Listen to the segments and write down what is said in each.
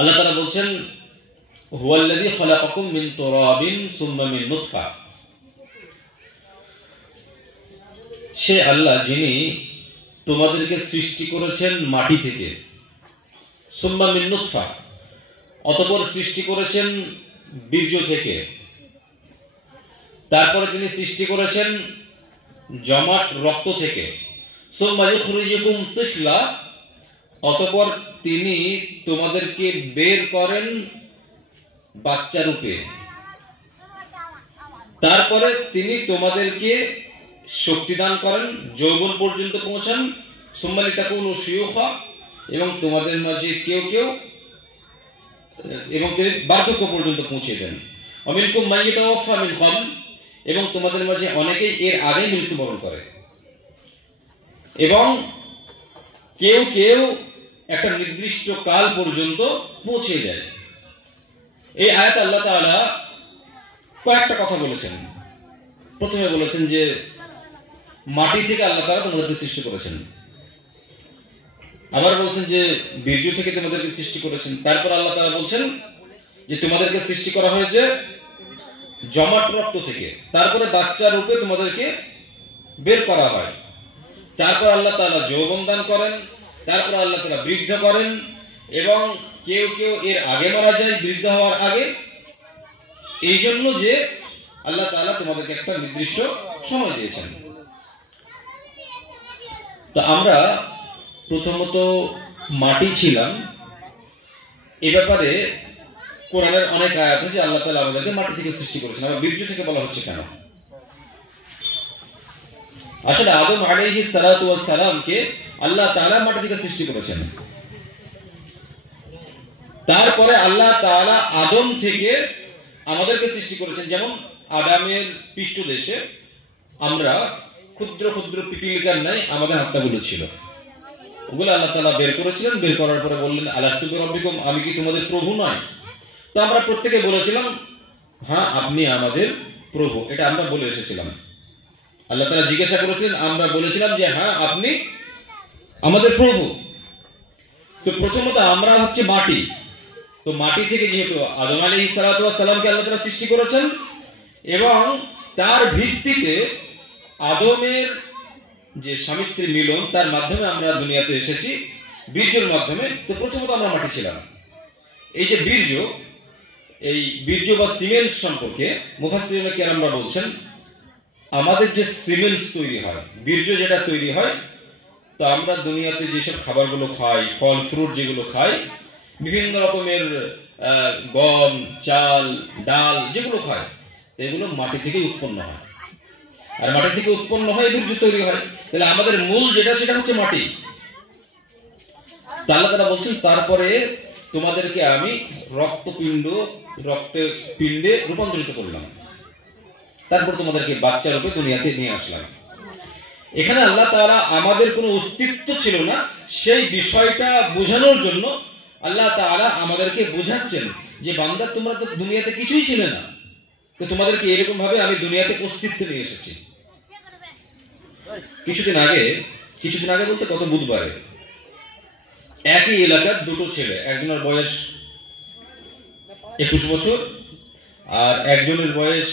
আল্লাহ তাআলা বলছেন হুয়াল্লাযী খালাকাকুম মিন তুরাবিন সুম্মা মিন নুতফা, সে আল্লাহ যিনি তোমাদেরকে সৃষ্টি করেছেন মাটি থেকে, সুম্মা মিন নুতফা অতঃপর সৃষ্টি করেছেন বীর্য থেকে, তারপরে তিনি সৃষ্টি করেছেন জমাট রক্ত থেকে, সুম্মা ইখরিজুকুম তিফলা অতঃপর তিনি তোমাদেরকে বের করেন বাচ্চা রূপে, তারপরে তিনি তোমাদেরকে শক্তি দান করেন, যৌবন পর্যন্ত পৌঁছান, সুম্মা লিতাকুনু শিয়ুখা এবং তোমাদের মাঝে কেউ কেউ এবং তিনি বার্ধক্য পর্যন্ত পৌঁছে দেন, অমিনকুম মান ইয়াতাওয়াফা মিন ক্বাবল এবং তোমাদের মাঝে অনেকেই এর আগে মৃত্যুবরণ করে এবং কেউ কেউ একটা নির্দিষ্ট কাল পর্যন্ত পৌঁছে যায়। এই আয়াত আল্লাহ তাআলা কয়েকটা কথা বলেছেন। প্রথমে বলেছেন যে মাটি থেকে আল্লাহ তাআলা তোমাদেরকে সৃষ্টি করেছেন, আবার বলছেন যে বীর্য থেকে তোমাদেরকে সৃষ্টি করেছেন, তারপর আল্লাহ তাআলা বলছেন যে তোমাদেরকে সৃষ্টি করা হয়েছে জমাট রক্ত থেকে, তারপরে বাচ্চা রূপে তোমাদেরকে বের করা হয়, তারপর আল্লাহ তাআলা যৌবন দান করেন, তারপর আল্লাহ তাআলা বৃদ্ধ করেন এবং কেউ কেউ এর আগে মারা যায় বৃদ্ধ হওয়ার আগে, এই জন্য যে আল্লাহ তাআলা তোমাদেরকে একটা নির্দিষ্ট সময় দিয়েছেন। তো আমরা প্রথমত মাটি ছিলাম, এ ব্যাপারে কোরআনের অনেক আয়াত আছে যে আল্লাহ তাআলা আমাদেরকে মাটি থেকে সৃষ্টি করেছেন। আবার বীর্য থেকে বলা হচ্ছে কেন? আসলে আদম আলাইহিস সালাতু ওয়াস সালামকে আল্লাহ তাআলা মাটি থেকে সৃষ্টি করেছেন, তারপরে আল্লাহ তাআলা আদম থেকে আমাদেরকে সৃষ্টি করেছেন। যেমন আদামের পৃষ্ঠদেশে আমরা ক্ষুদ্র ক্ষুদ্র পিপিলিকার ন্যায় আমাদের হাতগুলো ছিল, ওগুলো আল্লাহ তাআলা বের করেছিলেন, বের করার পরে বললেন আলাস্তু বিরাব্বিকুম, আমি কি তোমাদের প্রভু নয়? তো আমরা প্রত্যেকে বলেছিলাম হ্যাঁ আপনি আমাদের প্রভু, এটা আমরা বলে এসেছিলাম। আল্লাহ তাআলা জিজ্ঞাসা করেছিলেন, আমরা বলেছিলাম যে হ্যাঁ আপনি আমাদের প্রভু। তো প্রথমত আমরা হচ্ছে মাটি, তো মাটি থেকে যেহেতু আদম আলাইহিস সালাতু ওয়াস সালামকে আল্লাহ তাআলা সৃষ্টি করেছেন এবং তার ভিত্তিতে আদমের যে স্বামী স্ত্রী মিলন তার মাধ্যমে আমরা দুনিয়াতে এসেছি বীর্যের মাধ্যমে। তো প্রথমত আমরা মাটি ছিলাম। এই যে বীর্য, এই বীর্য বা সিমেন্ট সম্পর্কে মুফাসসিরিনে কেরামরা বলছেন আমাদের যে সিমেন্ট তৈরি হয়, বীর্য যেটা তৈরি হয়, তো আমরা দুনিয়াতে যেসব খাবারগুলো খাই, ফল ফ্রুট যেগুলো খাই, বিভিন্ন রকমের গম চাল ডাল যেগুলো খাই, এগুলো মাটি থেকে উৎপন্ন হয়, আর মাটি থেকে উৎপন্ন হয় বীর্য তৈরি হয়। তাহলে আমাদের মূল যেটা সেটা হচ্ছে মাটি। আল্লাহ তাআলা বলছেন তারপরে তোমাদেরকে আমি রক্তের পিণ্ডে রূপান্তরিত করলাম, তারপর তোমাদেরকে বাচ্চা রূপে দুনিয়াতে নিয়ে আসলাম। এখানে আল্লাহ তাআলা আমাদের কোনো অস্তিত্ব ছিল না সেই বিষয়টা বোঝানোর জন্য আল্লাহ তাআলা আমাদেরকে বোঝাচ্ছেন যে বান্দা তোমরা তো দুনিয়াতে কিছুই ছিলে না, তো তোমাদেরকে এরকম ভাবে আমি দুনিয়াতে অস্তিত্ব নিয়ে এসেছি। কিছুদিন আগে বলতে গত বুধবারে একই এলাকার দুটো ছেলে, একজনের বয়স 21 বছর আর একজনের বয়স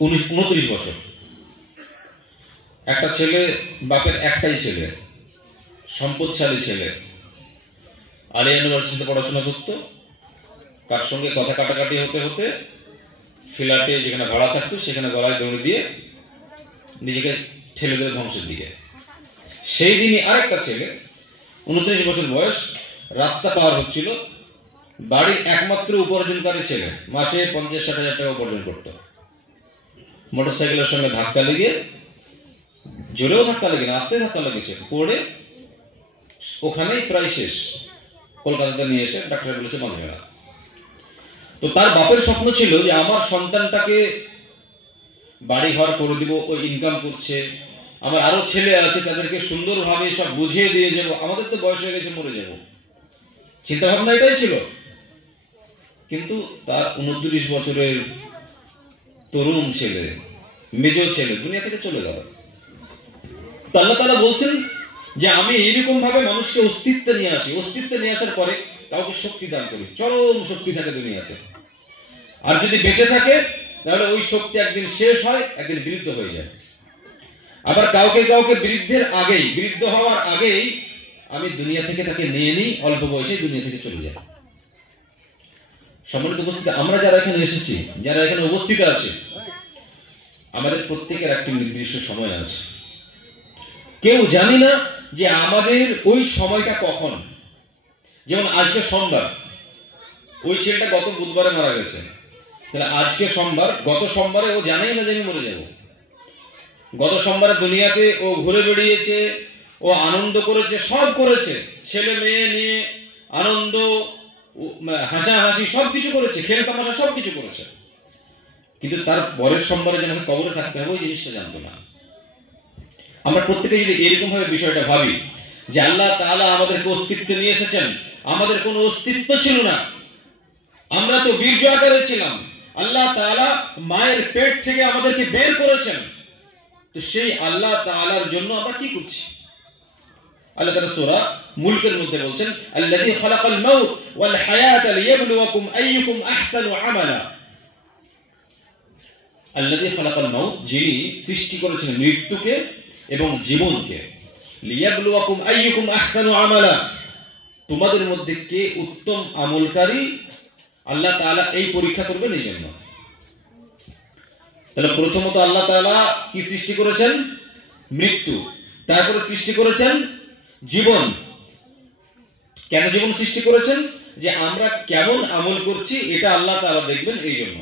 29 বছর। একটা ছেলে, বাপের একটাই ছেলে, সম্পদশালী ছেলে, আলিয়া ইউনিভার্সিটিতে পড়াশোনা করতো। কার সঙ্গে কথা কাটাকাটি হতে হতে ফ্ল্যাটে যেখানে ভাড়া থাকতো সেখানে গলায় দড়ি দিয়ে নিজেকে ঠেলে দিল ধ্বংসের দিকে। সেই দিনই আরেকটা ছেলে 29 বছর বয়স, রাস্তা পার হচ্ছিল, বাড়ির একমাত্র উপার্জনকারী ছেলে, মাসে 50-60 হাজার টাকা উপার্জন করত, মোটরসাইকেলের সঙ্গে ধাক্কা লেগে, জোরেও ধাক্কা লেগে না আস্তে ধাক্কা লেগেছে, পড়ে ওখানেই প্রায় শেষ। কলকাতাতে নিয়ে এসে ডাক্তার বলেছে বাঁচবে না। তো তার বাপের স্বপ্ন ছিল যে আমার সন্তানটাকে বাড়ি ঘর করে দিব, ওই ইনকাম করছে, আমার আরো ছেলে আছে তাদেরকে সুন্দরভাবে সব বুঝিয়ে দিয়ে যাবো, আমাদের তো বয়স হয়ে গেছে মরে যাব, চিন্তা ভাবনা এটাই ছিল। কিন্তু তার 29 বছরের তরুণ ছেলে, মেজ ছেলে দুনিয়া থেকে চলে গেল। আল্লাহ তাআলা বলছেন যে আমি এইরকম ভাবে মানুষকে অস্তিত্বে নিয়ে আসি, অস্তিত্বে নিয়ে আসার পরে কাউকে শক্তি দান করি, চরম শক্তি থাকে দুনিয়াতে। আর যদি বেঁচে থাকে তাহলে ওই শক্তি একদিন শেষ হয়, একদিন বিরুদ্ধ হয়ে যায়। আবার কাউকে কাউকে বিরুদ্ধ হওয়ার আগেই আমি দুনিয়া থেকে তাকে নিয়ে নিই, অল্প বয়সে দুনিয়া থেকে চলে যায়। সম্মানিত উপস্থিতি, আমরা যারা এখানে এসেছি, যারা এখানে উপস্থিত আছে, আমাদের প্রত্যেকের একটি নির্দিষ্ট সময় আছে। কেউ জানি না যে আমাদের ওই সময়টা কখন। যেমন আজকে সোমবার, ওই ছেলেটা গত বুধবারে মারা গেছে, তাহলে আজকে সোমবার, গত সোমবারে ও জানেই না যে আমি মরে যাব। গত সোমবারে দুনিয়াতে ও ঘুরে বেড়িয়েছে, ও আনন্দ করেছে, সব করেছে, ছেলে মেয়ে নিয়ে আনন্দ, হাসাহাসি সবকিছু করেছে, খেল তামাশা সবকিছু করেছে, কিন্তু তার পরের সোমবারে যে আমাকে কবরে থাকতে হবে ওই জিনিসটা জানতো না। আমরা প্রত্যেকে যদি এরকম ভাবে বিষয়টা ভাবি যে আল্লাহ তাআলা আমাদেরকে অস্তিত্ব নিয়ে এসেছেন, আমাদের কোনো অস্তিত্ব ছিল না, আমরা তো বীর্য আকারে ছিলাম, আল্লাহ তাআলা মায়ের পেট থেকে আমাদেরকে বের করেছেন, তো সেই আল্লাহ তাআলার জন্য আমরা কি করছি? আল্লাহ তাআলা সূরা মুলকের মধ্যে বলছেন, আল্লাযী খালাকাল মাউত ওয়াল হায়াতা লিয়াবলুয়াকুম আইয়ুকুম আহসানু আমালা। আল্লাযী খালাকাল মাউত, যিনি সৃষ্টি করেছেন মৃত্যুকে এবং জীবনকে, লিয়াবলুয়াকুম আইয়ুকুম আহসানু আমালা, তোমাদের মধ্যে কে উত্তম আমলকারী, আল্লাহ তাআলা এই পরীক্ষা করবেন এই জন্য। তাহলে প্রথমত আল্লাহ তাআলা কি সৃষ্টি করেছেন? মৃত্যু। তারপরে সৃষ্টি করেছেন জীবন। কেন জীবন সৃষ্টি করেছেন? যে আমরা কেমন আমল করছি এটা আল্লাহ তাআলা দেখবেন এই জন্য।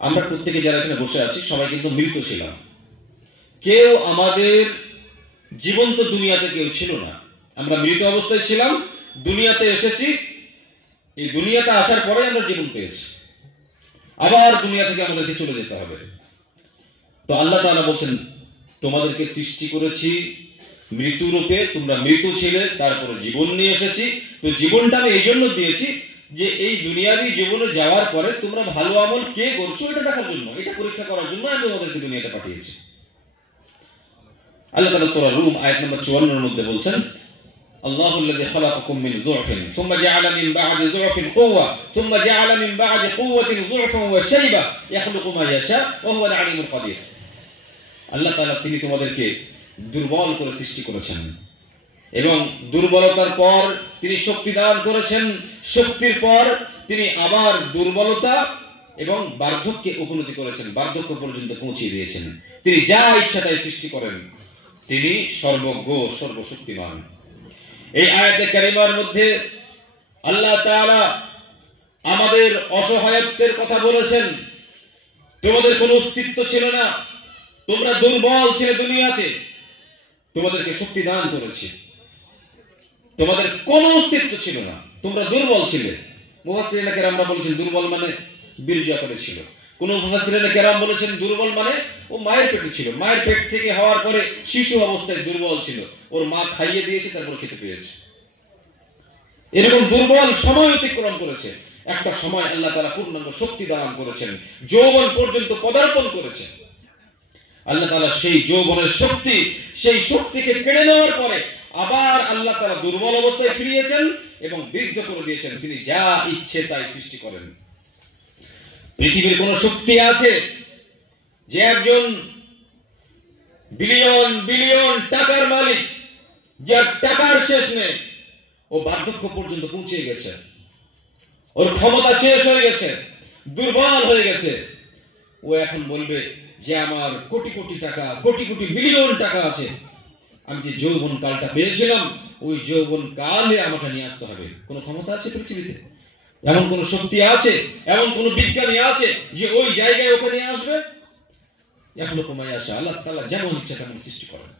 আমরা প্রত্যেকে যারা এখানে বসে আছি সবাই কিন্তু মৃত ছিলাম, কেউ আমাদের জীবন্ত দুনিয়াতে কেউ ছিল না, আমরা মৃত অবস্থায় ছিলাম, দুনিয়াতে এসেছি, এই দুনিয়াতে আসার পরে আমরা জীবন পেয়েছি, আবার দুনিয়া থেকে আমাদেরকে চলে যেতে হবে। তো আল্লাহ তাআলা বলছেন, তোমাদেরকে সৃষ্টি করেছি মৃত্যু রূপে, তোমরা মৃত ছিলে, তারপরে জীবন নিয়ে এসেছি। তো জীবনটা আমি এই জন্য দিয়েছি যে এই দুনিয়াবি জীবনে যাওয়ার পরে তোমরা ভালো আমল কে করছো এটা দেখার জন্য, এটা পরীক্ষা করার জন্য আমি তোমাদেরকে দুনিয়াতে পাঠিয়েছি। আল্লাহ তাআলা সূরা রুম আয়াত নম্বর 54 এর মধ্যে বলছেন, আল্লাহুল্লাযী খালাকাকুম মিন যুফিন সুম্মা জাআলা মিন বা'দি যুফিন কুওয়া সুম্মা জাআলা মিন বা'দি কুওয়াতিন যুফান ওয়া শাইবা ইয়াখলুকু মা ইয়াশা ওয়া হুয়াল আলিমুল কাদির। আল্লাহ তাআলা তিনি তোমাদেরকে দুর্বল করে সৃষ্টি করেছেন এবং দুর্বলতার পর তিনি শক্তি দান করেছেন, শক্তির পর তিনি আবার দুর্বলতা এবং বার্ধক্যে উপনীত করেছেন, বার্ধক্য পর্যন্ত পৌঁছে দিয়েছেন। তিনি যা ইচ্ছা তাই সৃষ্টি করেন, তিনি সর্বজ্ঞ সর্বশক্তিমান। এই আয়াতে কারিমার মধ্যে আল্লাহ তাআলা আমাদের অসহায়ত্বের কথা বলেছেন। তোমাদের কোনো অস্তিত্ব ছিল না, তোমরা দুর্বল ছিলে দুনিয়াতে, তোমাদেরকে শক্তি দান করেছি, তোমাদের কোনো অস্তিত্ব ছিল না, তোমরা দুর্বল ছিলে। মুফাসসিরিনে কেরাম বলেছেন দুর্বল মানে বীর্য আকারে ছিল, কোন মুফাসসিরিনে কেরাম বলেছেন দুর্বল মানে ও মায়ের পেটে ছিল, মায়ের পেট থেকে হওয়ার পরে শিশু অবস্থায় দুর্বল ছিল, ওর মা খাইয়ে দিয়েছে তারপর খেতে পেয়েছে। এরকম দুর্বল সময় অতিক্রম করেছে, একটা সময় আল্লাহ তাআলা পূর্ণাঙ্গ শক্তি দান করেছেন, যৌবন পর্যন্ত পদার্পণ করেছেন। আল্লাহ তাআলা সেই যৌবনের শক্তি, সেই শক্তিকে কেড়ে নেওয়ার পরে আবার আল্লাহ তাআলা দুর্বল অবস্থায় ফিরিয়েছেন এবং বৃদ্ধ করে দিয়েছেন। তিনি যা ইচ্ছে তাই সৃষ্টি করেন। পৃথিবীর কোন শক্তি আছে যে একজন বিলিয়ন বিলিয়ন টাকার মালিক, যার টাকার শেষ নেই, ও বার্ধক্য পর্যন্ত পৌঁছে গেছে, ওর ক্ষমতা শেষ হয়ে গেছে, দুর্বল হয়ে গেছে, ও এখন বলবে যে আমার কোটি কোটি টাকা, কোটি কোটি বিলিয়ন টাকা আছে, আমি যে যৌবন কালটা পেয়েছিলাম ওই যৌবন কালে আমাকে নিয়ে আসতে হবে? কোন ক্ষমতা আছে পৃথিবীতে? এমন কোন শক্তি আছে, এমন কোন বিজ্ঞানী আছে যে ওই জায়গায় ওকে নিয়ে আসবে? এখন কমাই আসে, আল্লাহ তাআলা যেমন ইচ্ছা তেমন সৃষ্টি করেন।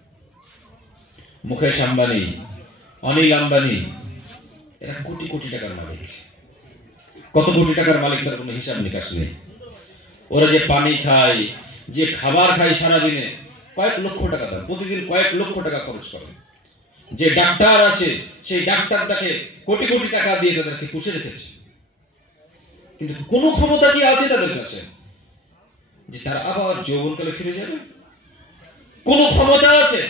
মুকেশ আম্বানি, অনিল আম্বানি, এরা কোটি কোটি টাকার মালিক, কত কোটি টাকার মালিক তার কোনো হিসাব নিকাশ নেই। ওরা যে পানি খায়, যে খাবার খায়, সারাদিনে কয়েক লক্ষ টাকা দেয়, প্রতিদিন কয়েক লক্ষ টাকা খরচ করে। যে ডাক্তার আছে সেই ডাক্তারটাকে কোটি কোটি টাকা দিয়ে তাদেরকে পুষে রেখেছে, কিন্তু কোনো ক্ষমতা কি আছে তাদের কাছে যে তারা আবার যৌবনকালে ফিরে যাবে? কোন ক্ষমতা আছে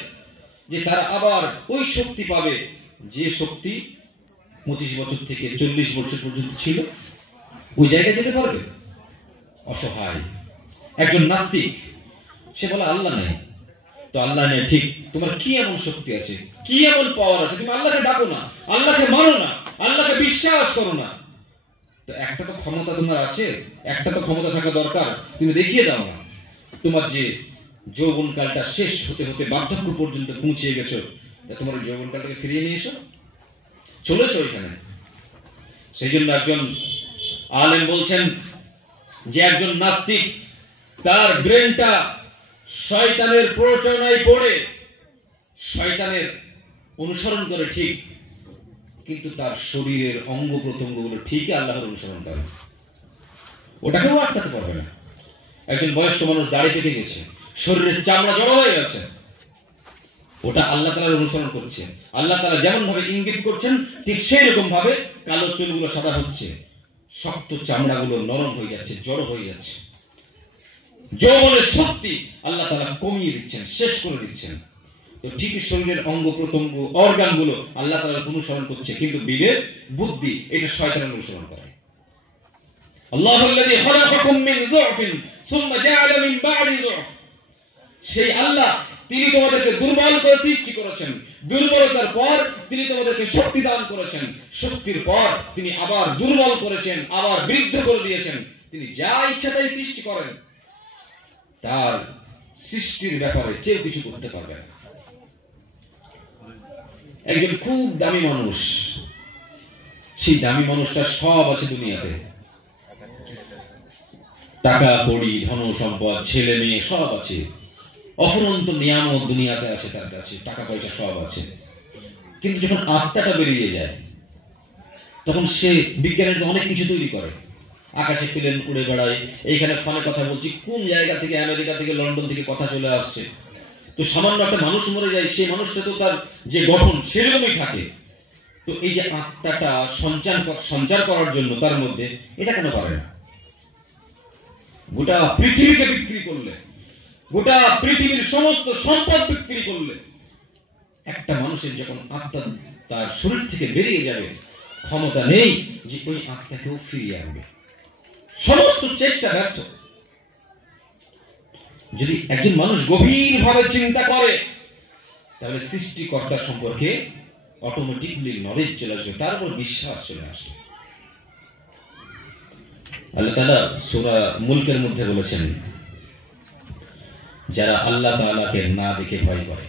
যে তারা আবার ওই শক্তি পাবে যে শক্তি 25 বছর থেকে 40 বছর পর্যন্ত ছিল, ওই জায়গায় যেতে পারবে? অসহায় একজন নাস্তিক, সে বলে আল্লাহ নেই। তো আল্লাহ নেই ঠিক, তোমার কি এমন শক্তি আছে, কি এমন পাওয়ার আছে, তুমি আল্লাহকে ডাকো না, আল্লাহকে মানো না, আল্লাহকে বিশ্বাস করো না? তো একটা তো ক্ষমতা তোমার আছে, একটা তো ক্ষমতা থাকা দরকার, তুমি দেখিয়ে দাও না। তোমার যে যৌবনকালটা শেষ হতে হতে বার্ধক্য পর্যন্ত পৌঁছে গেছো, তোমার যৌবনকালটাকে ফিরিয়ে নিয়ে এসো, চলে এসো এখানে। সেই জন্য একজন আলেম বলছেন যে একজন নাস্তিক তার ব্রেনটা শয়তানের প্ররোচনায় পড়ে শয়তানের অনুসরণ করে ঠিক, কিন্তু তার শরীরের অঙ্গ প্রত্যঙ্গগুলো ঠিকই আল্লাহর অনুসরণ করে, ওটাকেও আটকাতে পারবে না। একজন বয়স্ক মানুষ দাড়ি পেকে গেছে, শরীরের চামড়া জড়ো হয়ে গেছে, ওটা আল্লাহ তাআলার অনুসরণ করছে। আল্লাহ তাআলা যেমন ভাবে ইঙ্গিত করছেন ঠিক সেই রকম ভাবে কালো চুলগুলো সাদা হচ্ছে, শক্ত চামড়াগুলো নরম হয়ে যাচ্ছে, জড়ো হয়ে যাচ্ছে। যৌবনের শক্তি আল্লাহ তাআলা কমিয়ে দিচ্ছেন, শেষ করে দিচ্ছেন। তো ঠিকই শরীরের অঙ্গ প্রত্যঙ্গ অর্গানগুলো আল্লাহ তাআলার অনুসরণ করছে, কিন্তু বিবেক বুদ্ধি এটা শয়তানের অনুসরণ করে। আল্লাহুল্লাযী খালাকাকুম মিন যুফিন সুম্মা জাআলা মিন বা'দি যুফ, সেই আল্লাহ তিনি তোমাদেরকে দুর্বল করে সৃষ্টি করেছেন, দুর্বলতার পর তিনি তোমাদেরকে শক্তি দান করেছেন, শক্তির পর তিনি আবার দুর্বল করেছেন, আবার বৃদ্ধ করে দিয়েছেন। তিনি যা ইচ্ছা তাই সৃষ্টি করেন, তার সৃষ্টির ব্যাপারে কেউ কিছু করতে পারবে না। একজন খুব দামি মানুষ, সেই দামি মানুষটা সব আছে দুনিয়াতে, টাকা কড়ি ধন সম্পদ ছেলে মেয়ে সব আছে, অফুরন্ত নিয়ামত দুনিয়াতে আছে তার কাছে, টাকা পয়সা সব আছে। কিন্তু যখন আত্মাটা বেরিয়ে যায় তখন সে বিজ্ঞানের অনেক কিছু তৈরি করে, আকাশে প্লেন উড়ে বেড়ায়, এইখানে ফোনে কথা বলছি, কোন জায়গা থেকে আমেরিকা থেকে লন্ডন থেকে কথা চলে আসছে। তো সামান্য একটা মানুষ মরে যায়, সেই মানুষটা তো তার যে গঠন সেরকমই থাকে। তো এই যে আত্মাটা সঞ্চার করার জন্য তার মধ্যে, এটা কেন পারে না? গোটা পৃথিবীকে বিক্রি করলে, গোটা পৃথিবীর সমস্ত সম্পদ বিক্রি করলে, একটা মানুষের যখন আত্মা তার শরীর থেকে বেরিয়ে যাবে, ক্ষমতা নেই যে ওই আত্মাকেও ফিরিয়ে আনবে, সমস্ত চেষ্টা ব্যর্থ। যদি একজন মানুষ গভীরভাবে চিন্তা করে তাহলে সৃষ্টিকর্তার সম্পর্কে অটোমেটিকলি নলেজ চলে আসবে, তার উপর বিশ্বাস চলে আসবে। আল্লাহ তাআলা সূরা মুলকের মধ্যে বলেছেন, যারা আল্লাহ তাআলাকে না দেখে ভয় করে,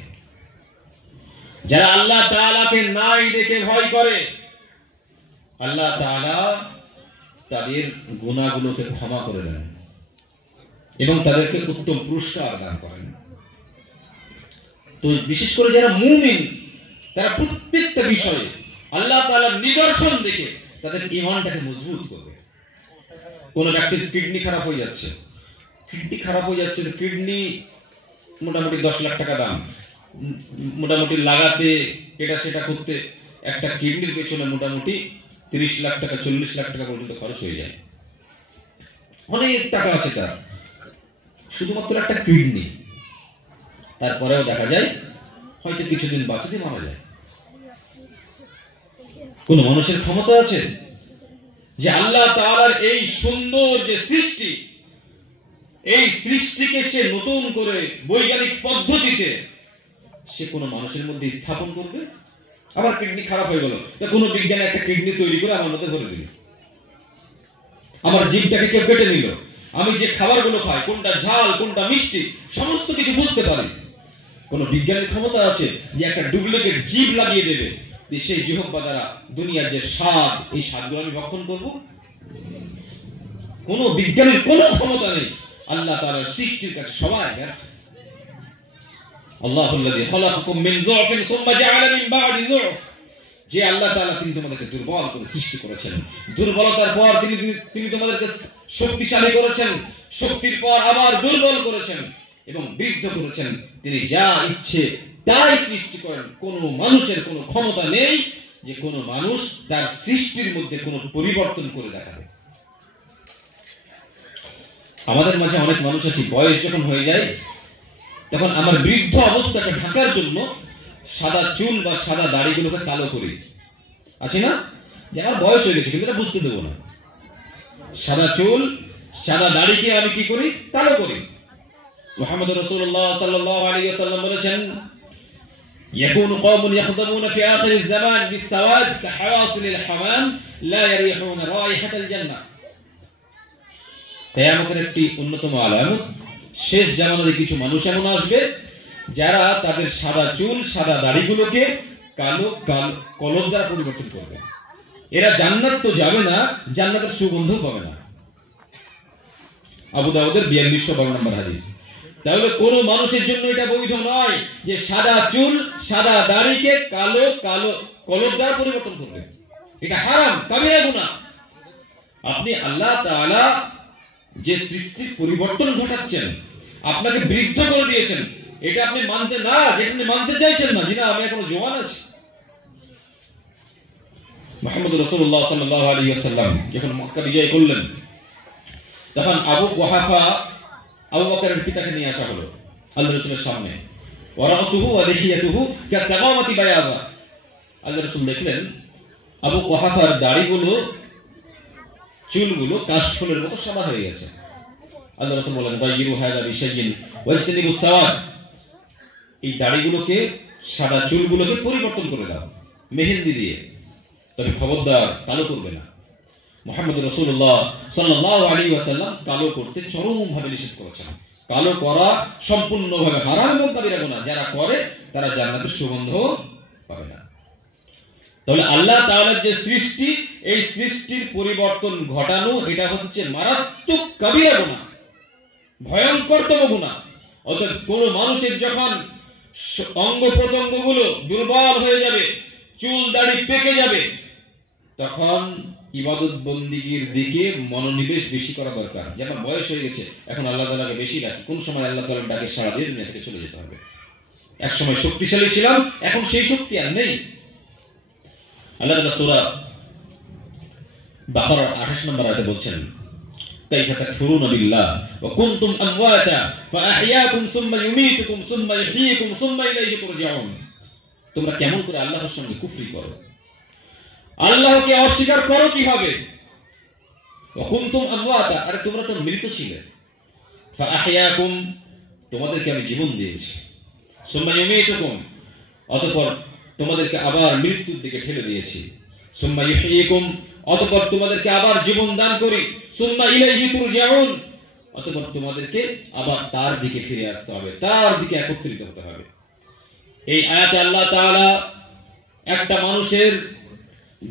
যারা আল্লাহ তাআলাকে নাই দেখে ভয় করে, আল্লাহ তাআলা তাদের গুনাহগুলোকে ক্ষমা করে দেন এবং তাদেরকে উত্তম পুরস্কার দান করেন। তো বিশেষ করে যারা মুমিন, তারা প্রত্যেকটা বিষয়ে আল্লাহ তাআলার নিদর্শন দেখে তাদের ঈমানটাকে মজবুত করবে। কোন ব্যক্তির কিডনি খারাপ হয়ে যাচ্ছে, কিডনি মোটামুটি 10 লাখ টাকা দাম, মোটামুটি লাগাতে এটা সেটা করতে একটা কিডনির পেছনে মোটামুটি 30 লাখ টাকা 40 লাখ টাকা পর্যন্ত খরচ হয়ে যায়। অনেক টাকা আছে তার, শুধুমাত্র একটা কিডনি। তারপরেও দেখা যায় হয়তো কিছুদিন বাঁচতে মারা যায়। কোন মানুষের ক্ষমতা আছে যে আল্লাহ তাআলার এই সুন্দর যে সৃষ্টি, এই সৃষ্টিকে সে নতুন করে বৈজ্ঞানিক পদ্ধতিতে সে কোন মানুষের মধ্যে স্থাপন করবে? আমার কিডনি খারাপ হয়ে গেল, তা কোন বিজ্ঞানী একটা কিডনি তৈরি করে আমার মধ্যে ভরে দিল। আমার জিভটাকে কেউ কেটে নিল, আমি যে খাবারগুলো খাই কোনটা ঝাল কোনটা মিষ্টি সমস্ত কিছু বুঝতে পারি। কোন বিজ্ঞানের ক্ষমতা আছে যে একটা ডুপ্লিকেট জিভ লাগিয়ে দেবে, সেই জিহ্বা দ্বারা দুনিয়ার যে স্বাদ, এই স্বাদগুলো আমি ভক্ষণ করব? কোন বিজ্ঞানের কোন ক্ষমতা নেই। আল্লাহ তাআলার সৃষ্টির কাছে সবাই ব্যর্থ। আল্লাহুল্লাযী খালাকাকুম মিন যুফিন সুম্মা জাআলা মিন বা'দি যুফ, যে আল্লাহ তাআলা তিনি তোমাদেরকে দুর্বল করে সৃষ্টি করেছেন, দুর্বলতার পর তিনি তোমাদেরকে শক্তিশালী করেছেন, শক্তির পর আবার দুর্বল করেছেন এবং বৃদ্ধ করেছেন। তিনি যা ইচ্ছে তাই সৃষ্টি করেন। কোন মানুষের কোনো ক্ষমতা নেই যে কোন মানুষ তার সৃষ্টির মধ্যে কোনো পরিবর্তন করে দেখাবে। আমাদের মাঝে অনেক মানুষ আছে, বয়স যখন হয়ে যায় তখন আমার বৃদ্ধ অবস্থাকে ঢাকার জন্য সাদা চুল বা সাদা দাড়িগুলোকে কালো করি, আছে না? যে আমার বয়স হয়ে গেছে, কিন্তু এটা বুঝতে দেবো না। সাদা চুল সাদা দাড়িকে আমি কি করি? কালো করি। মুহাম্মদ রাসূলুল্লাহ সাল্লাল্লাহু আলাইহি ওয়াসাল্লাম বলেছেন, يكون قوم يخضبون في آخر الزمان بالسواد كحواصل الحمام لا يريحون رائحة الجنة। কিয়ামতের একটি অন্যতম আলামত, শেষ জামানাতে কিছু মানুষ এমন আসবে যারা তাদের সাদা চুল সাদা দাড়িগুলোকে কালো কলম দ্বারা পরিবর্তন করবে। এরা জান্নাত তো যাবে না, জান্নাতের সুগন্ধ পাবে না। আবু দাউদের 4212 নম্বর হাদিস। তাহলে কোন মানুষের জন্য এটা বৈধ নয় যে সাদা চুল সাদা দাড়িকে কালো কলম দ্বারা পরিবর্তন করবে। এটা হারাম, কাবিরা গুনাহ। আপনি আল্লাহ তাআলা যে সৃষ্টির পরিবর্তন ঘটাচ্ছেন, আপনাকে বৃদ্ধ করে দিয়েছেন, এটা আপনি মানতে না, যেটা আপনি মানতে চাইছেন না, যে না আমি এখনো জওয়ান আছি। মুহাম্মদ রাসূলুল্লাহ সাল্লাল্লাহু আলাইহি ওয়াসাল্লাম যখন মক্কা বিজয় করলেন, তখন আবু কুহাফা আবু বকরের পিতাকে নিয়ে আসা হলো আল্লাহর রাসূলের সামনে। ওয়া রাসুহু ওয়া লিহিয়াতুহু কাসাগামাতি বায়াযা। আল্লাহর রাসূল দেখলেন আবু কুহাফার দাড়িগুলো চুলগুলো কাশফুলের মতো সাদা হয়ে গেছে। আল্লাহর রাসূল বলেন, গায়িরু হাযা বিশাইইন ওয়াজতানিবুস সাওয়াদ। এই দাড়িগুলোকে সাদা চুলগুলোকে পরিবর্তন করে দাও মেহেন্দি দিয়ে, তবে খবরদার কালো করবে না। মুহাম্মদ রাসূলুল্লাহ সাল্লাল্লাহু আলাইহি ওয়াসাল্লাম কালো করতে চরমভাবে নিষেধ করেছেন। কালো করা সম্পূর্ণভাবে হারাম এবং কাবিরা গুনাহ। যারা করে তারা জান্নাতের সুগন্ধ পাবে না। তাহলে আল্লাহ তাআলার যে সৃষ্টি, এই সৃষ্টির পরিবর্তন ঘটানো, এটা হচ্ছে মারাত্মক কাবিরা গুনাহ, ভয়ঙ্করতম গুনাহ। অর্থাৎ কোন মানুষের যখন অঙ্গ প্রত্যঙ্গগুলো দুর্বল হয়ে যাবে, চুল দাড়ি পেকে যাবে, তখন ইবাদত বন্দিগির দিকে মনোনিবেশ বেশি করা দরকার। যেমন বয়স হয়ে গেছে, এখন আল্লাহ তাআলাকে বেশি ডাকি। কোন সময় আল্লাহ তাআলার ডাকে সাড়া দিয়ে দুনিয়া থেকে চলে যেতে হবে। এক সময় শক্তিশালী ছিলাম, এখন সেই শক্তি আর নেই। আল্লাহ তাআলা সূরা বাকারার 28 নম্বর আয়াতে বলছেন, কাইফা তাকফুরুনা বিল্লাহ ওয়া কুনতুম আমওয়াতা ফাআহইয়াকুম সুম্মা ইউমীতুকুম সুম্মা ইহয়ীকুম সুম্মা ইলাইহি তুরজাউন। তোমরা কেমন করে আল্লাহর সঙ্গে কুফরি করো, আল্লাহকে অস্বীকার করো কিভাবে? ওয়া কুনতুম আমওয়াতা, আরে তোমরা তো মৃত ছিলে। ফাআহইয়াকুম, তোমাদেরকে আমি জীবন দিয়েছি। সুম্মা ইউমীতুকুম, অতঃপর তোমাদেরকে আবার মৃত্যুর দিকে ঠেলে দিয়েছি। সুম্মা ইহয়ীকুম, অতঃপর তোমাদেরকে আবার জীবন দান করি। সুম্মা ইলাইহি তুরজাউন, অতঃপর তোমাদেরকে আবার তার দিকে ফিরে আসতে হবে, তার দিকে একত্রিত হতে হবে। এই আয়াতে আল্লাহ তাআলা একটা মানুষের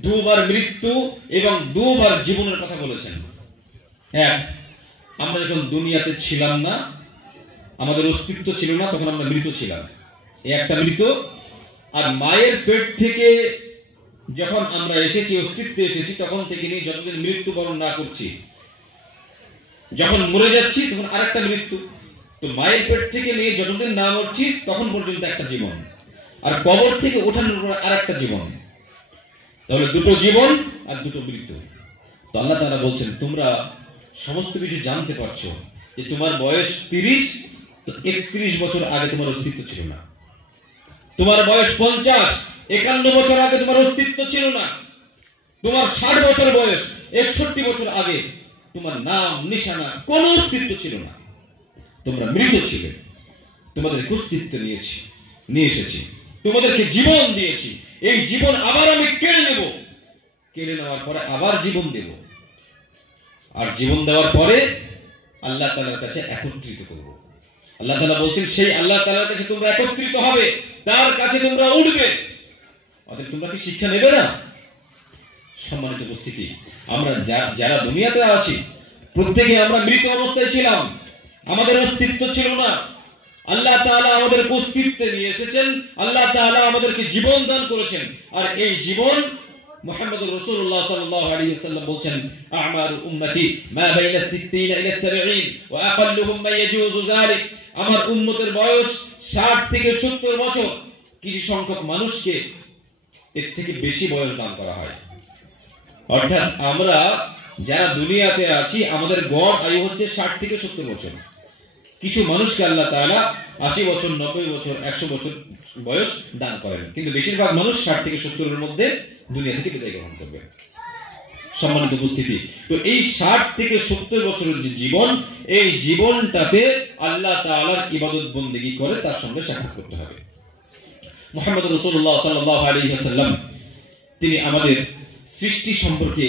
দুবার মৃত্যু এবং দুবার জীবনের কথা বলেছেন। এক, আমরা যখন দুনিয়াতে ছিলাম না, আমাদের অস্তিত্ব ছিল না, তখন আমরা মৃত ছিলাম, এই একটা মৃত। আর মায়ের পেট থেকে যখন আমরা এসেছি, অস্তিত্বে এসেছি, তখন থেকে নিয়ে যতদিন মৃত্যুবরণ না করছি, যখন মরে যাচ্ছি তখন আরেকটা মৃত্যু। তো মায়ের পেট থেকে নিয়ে যতদিন না মরছি তখন পর্যন্ত একটা জীবন, আর কবর থেকে ওঠানোর পর আরেকটা জীবন। তাহলে দুটো জীবন আর দুটো মৃত্যু। তো আল্লাহ তাআলা বলছেন, তোমরা সমস্ত কিছু জানতে পারছো যে তোমার বয়স 30, তো 31 বছর আগে তোমার অস্তিত্ব ছিল না। তোমার বয়স 50, 51 বছর আগে তোমার অস্তিত্ব ছিল না। তোমার 60 বছর বয়স, 61 বছর আগে তোমার নাম নিশানা কোনো অস্তিত্ব ছিল না। তোমরা মৃত ছিলে, তোমাদের অস্তিত্ব নিয়ে এসেছি, তোমাদেরকে জীবন দিয়েছি। এই জীবন আবার আমি কেড়ে নেব, কেড়ে নেওয়ার পরে আবার জীবন দেব, আর জীবন দেওয়ার পরে আল্লাহ তাআলার কাছে একত্রিত করব। আল্লাহ তাআলা বলছেন, সেই আল্লাহ তাআলার কাছে তোমরা একত্রিত হবে, তার কাছে তোমরা উঠবে। অতএব তোমরা কি শিক্ষা নেবে না? সম্মানিত উপস্থিতি, আমরা যারা দুনিয়াতে আছি, প্রত্যেকে আমরা মৃত অবস্থায় ছিলাম, আমাদের অস্তিত্ব ছিল না। আল্লাহ তাআলা আমাদের অস্তিত্বে নিয়ে এসেছেন, আল্লাহ তাআলা আমাদেরকে জীবন দান করেছেন। আর এই জীবন মুহাম্মদুর রাসূলুল্লাহ সাল্লাল্লাহু আলাইহি ওয়াসাল্লাম বলছেন, আমারু উম্মতি মা বাইনা 60 ইলা 70 ওয়া আকাল্লুহুম মা ইয়াজুজু যালিক। আমার উম্মতের বয়স 60 থেকে 70 বছর। কিছু সংখ্যক মানুষকে এর থেকে বেশি বয়স দান করা হয়। অর্থাৎ আমরা যারা দুনিয়াতে আছি, আমাদের গড় আয়ু হচ্ছে 60 থেকে 70 বছর। কিছু মানুষকে আল্লাহ তাআলা 80 বছর, 90 বছর, 100 বছর বয়স দান করেন, কিন্তু বেশিরভাগ মানুষ 60 থেকে 70 এর মধ্যে দুনিয়া থেকে বিদায় গ্রহণ করবে। সম্মানিত উপস্থিতি। তো এই 60 থেকে 70 বছরের যে জীবন, এই জীবনটাতে আল্লাহ তাআলার ইবাদত বন্দেগী করে তার সঙ্গে সাক্ষাৎ করতে হবে। মুহাম্মদ রাসূলুল্লাহ সাল্লাল্লাহু আলাইহি ওয়াসাল্লাম তিনি আমাদের সৃষ্টি সম্পর্কে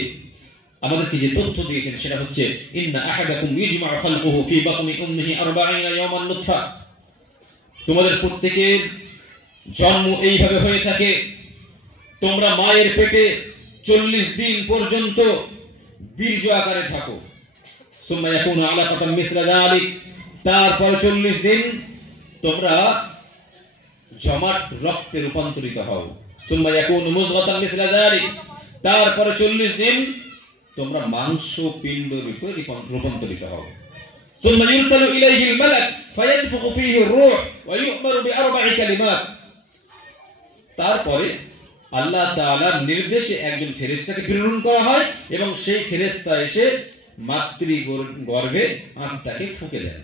আমাদেরকে যে তথ্য দিয়েছেন সেটা হচ্ছে ইন্না আহাদাকুম ইজমা'u খালকুহু ফি বাতনি উম্মিহি 40 ইয়াওমান নুতফা। তোমাদের প্রত্যেকের জন্ম এইভাবে হয়ে থাকে, তোমরা মায়ের পেটে 40 দিন পর্যন্ত বীর্য আকারে থাকো। সুম্মা ইয়াকুনু আলাকাতাম মিসলা যালিক, তারপর 40 দিন তোমরা জমাট রক্তে রূপান্তরিত হও। সুম্মা ইয়াকুনু মুযগাতাম মিসলা যালিক, তারপর 40 দিন তোমরা মাংস পিণ্ড রূপে রূপান্তরিত হও। সুম্মা ইরসালু ইলাইহিল মালাক ফায়ানফুখু ফীহি আর-রূহ ওয়া ইউ'মারু বি4 কালিমাত। তারপরে আল্লাহ তাআলার নির্দেশে একজন ফেরেশতাকে প্রেরণ করা হয় এবং সেই ফেরেশতা এসে মাতৃ গর্ভে আত্মাকে ফুঁকে দেন।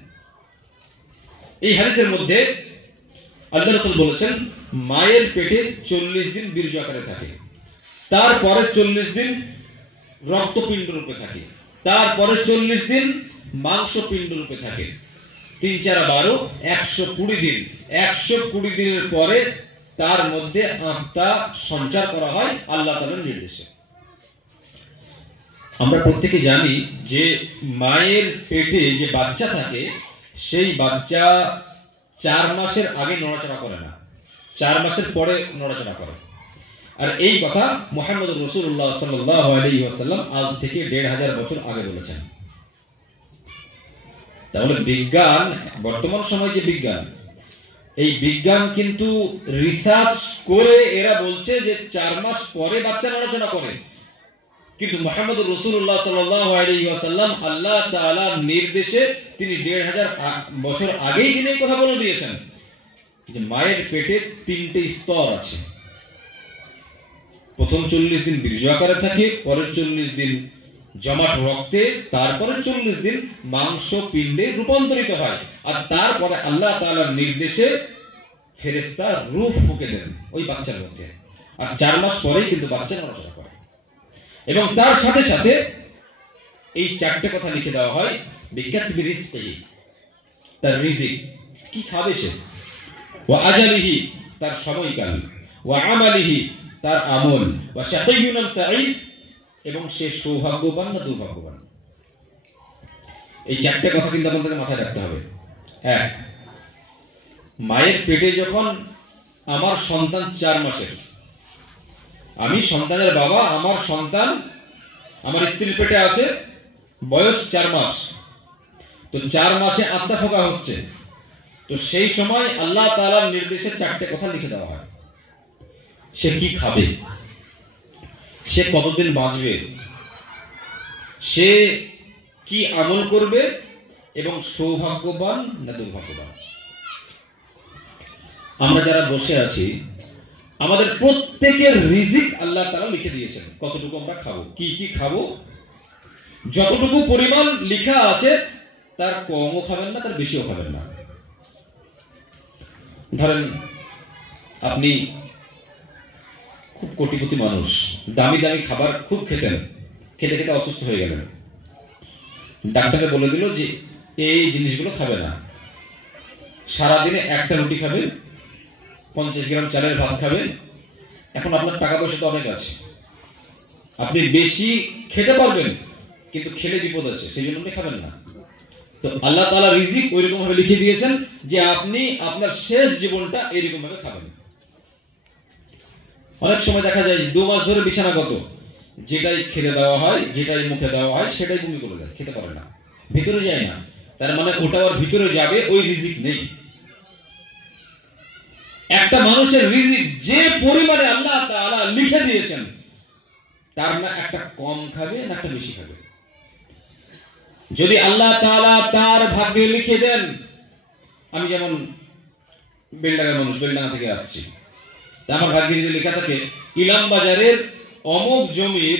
এই হাদিসের মধ্যে আল্লাহ রাসূল বলেছেন মায়ের পেটে 40 দিন বীর্য আকারে থাকে, তারপরে 40 দিন রক্তপিণ্ড রূপে থাকে, তারপরে 40 দিন মাংসপিণ্ড রূপে থাকে, 3 4 12 120 দিন। 120 দিনের পরে তার মধ্যে আত্মা সঞ্চার করা হয় আল্লাহ তাআলার নির্দেশে। আমরা প্রত্যেকে জানি যে মায়ের পেটে যে বাচ্চা থাকে সেই বাচ্চা 4 মাসের আগে নড়াচড়া করে না, 4 মাসের পরে নড়াচড়া করে। আর এই কথা মুহাম্মদ রাসূলুল্লাহ সাল্লাল্লাহু আলাইহি ওয়াসাল্লাম আজ থেকে 1500 বছর আগে বলেছেন। তাহলে বিজ্ঞান, বর্তমান সময় যে বিজ্ঞান, এই বিজ্ঞান কিন্তু রিসার্চ করে এরা বলছে যে 4 মাস পরে বাচ্চা নড়াচড়া করে, কিন্তু মুহাম্মদ রাসূলুল্লাহ সাল্লাল্লাহু আলাইহি ওয়াসাল্লাম আল্লাহ তাআলার নির্দেশে তিনি 1500 বছর আগেই তিনি এই কথা বলে দিয়েছেন যে মায়ের পেটে 3টে স্তর আছে। প্রথম 40 দিন বীর্য আকারে থাকে, পরের 40 দিন জমাট রক্তে, তারপরে 40 দিন মাংস পিণ্ডে রূপান্তরিত হয়। আর তারপরে আল্লাহ তাআলার নির্দেশে ফেরেশতা রূহ ফুঁকে দেন ওই বাচ্চার মধ্যে। আর 4 মাস পরেই কিন্তু বাচ্চা নড়াচড়া করে। এবং তার সাথে সাথে এই 4টে কথা লিখে দেওয়া হয় বিকাতবি রিজকিহি, তার রিজিক কি খাবে সে, ওয়া আজালিহি তার সময়কাল, ওয়া আমালিহি তার আমল, ওয়া শাকিয়ুন আম সাঈদ এবং সে সৌভাগ্যবান না দুর্ভাগ্যবান। এই 4টে কথা কিন্তু আপনাদের মাথায় রাখতে হবে। 1, মায়ের পেটে যখন আমার সন্তান 4 মাসের, আমি সন্তানের বাবা, আমার সন্তান আমার স্ত্রীর পেটে আছে, বয়স 4 মাস, তো 4 মাসে আত্মা ফোকা হচ্ছে, তো সেই সময় আল্লাহ তাআলার নির্দেশে 4টে কথা লিখে দেওয়া হয়। সে কি খাবে, সে কতদিন বাঁচবে, সে কি আমল করবে এবং সৌভাগ্যবান না দুর্ভাগ্যবান। আমরা যারা বসে আছি আমাদের প্রত্যেকের রিজিক আল্লাহ তাআলা লিখে দিয়েছেন, কতটুকু আমরা খাবো, কি কি খাবো। যতটুকু পরিমাণ লেখা আছে তার কমও খাবেন না, তার বেশিও খাবেন না। ধরেন আপনি খুব কোটিপতি মানুষ, দামি দামি খাবার খুব খেতেন, খেতে খেতে অসুস্থ হয়ে গেলেন, ডাক্তারে বলে দিল যে এই জিনিসগুলো খাবে না, সারাদিনে 1টা রুটি খাবে, 50 গ্রাম চালের ভাত খাবে। এখন আপনার টাকা পয়সা তো অনেক আছে, আপনি বেশি খেতে পারবেন, কিন্তু খেলে বিপদ আছে, সেই জন্য আপনি খাবেন না। তো আল্লাহ তাআলা রিজিক ওইরকম ভাবে লিখে দিয়েছেন যে আপনি আপনার শেষ জীবনটা এইরকম ভাবে খাবেন। অনেক সময় দেখা যায় 2 মাস ধরে বিছানাগত, যেটাই খেতে দেওয়া হয়, যেটাই মুখে দেওয়া হয় সেটাই বমি করে দেয়, খেতে পারে না, ভিতরে যায় না। তার মানে ওটা ওর ভিতরে যাবে, ওই রিজিক নেই। একটা মানুষের রিজিক যে পরিমাণে আল্লাহ তাআলা লিখে দিয়েছেন, তার না একটা কম খাবে না একটা বেশি খাবে। যদি আল্লাহ তাআলা তার ভাগ্যে লিখে দেন, আমি যেমন বেলডাঙ্গার মানুষ, বেলডাঙ্গা থেকে আসছি, আমার ভাগ্যে যদি লেখা থাকে ইলাম বাজারের অমুক জমির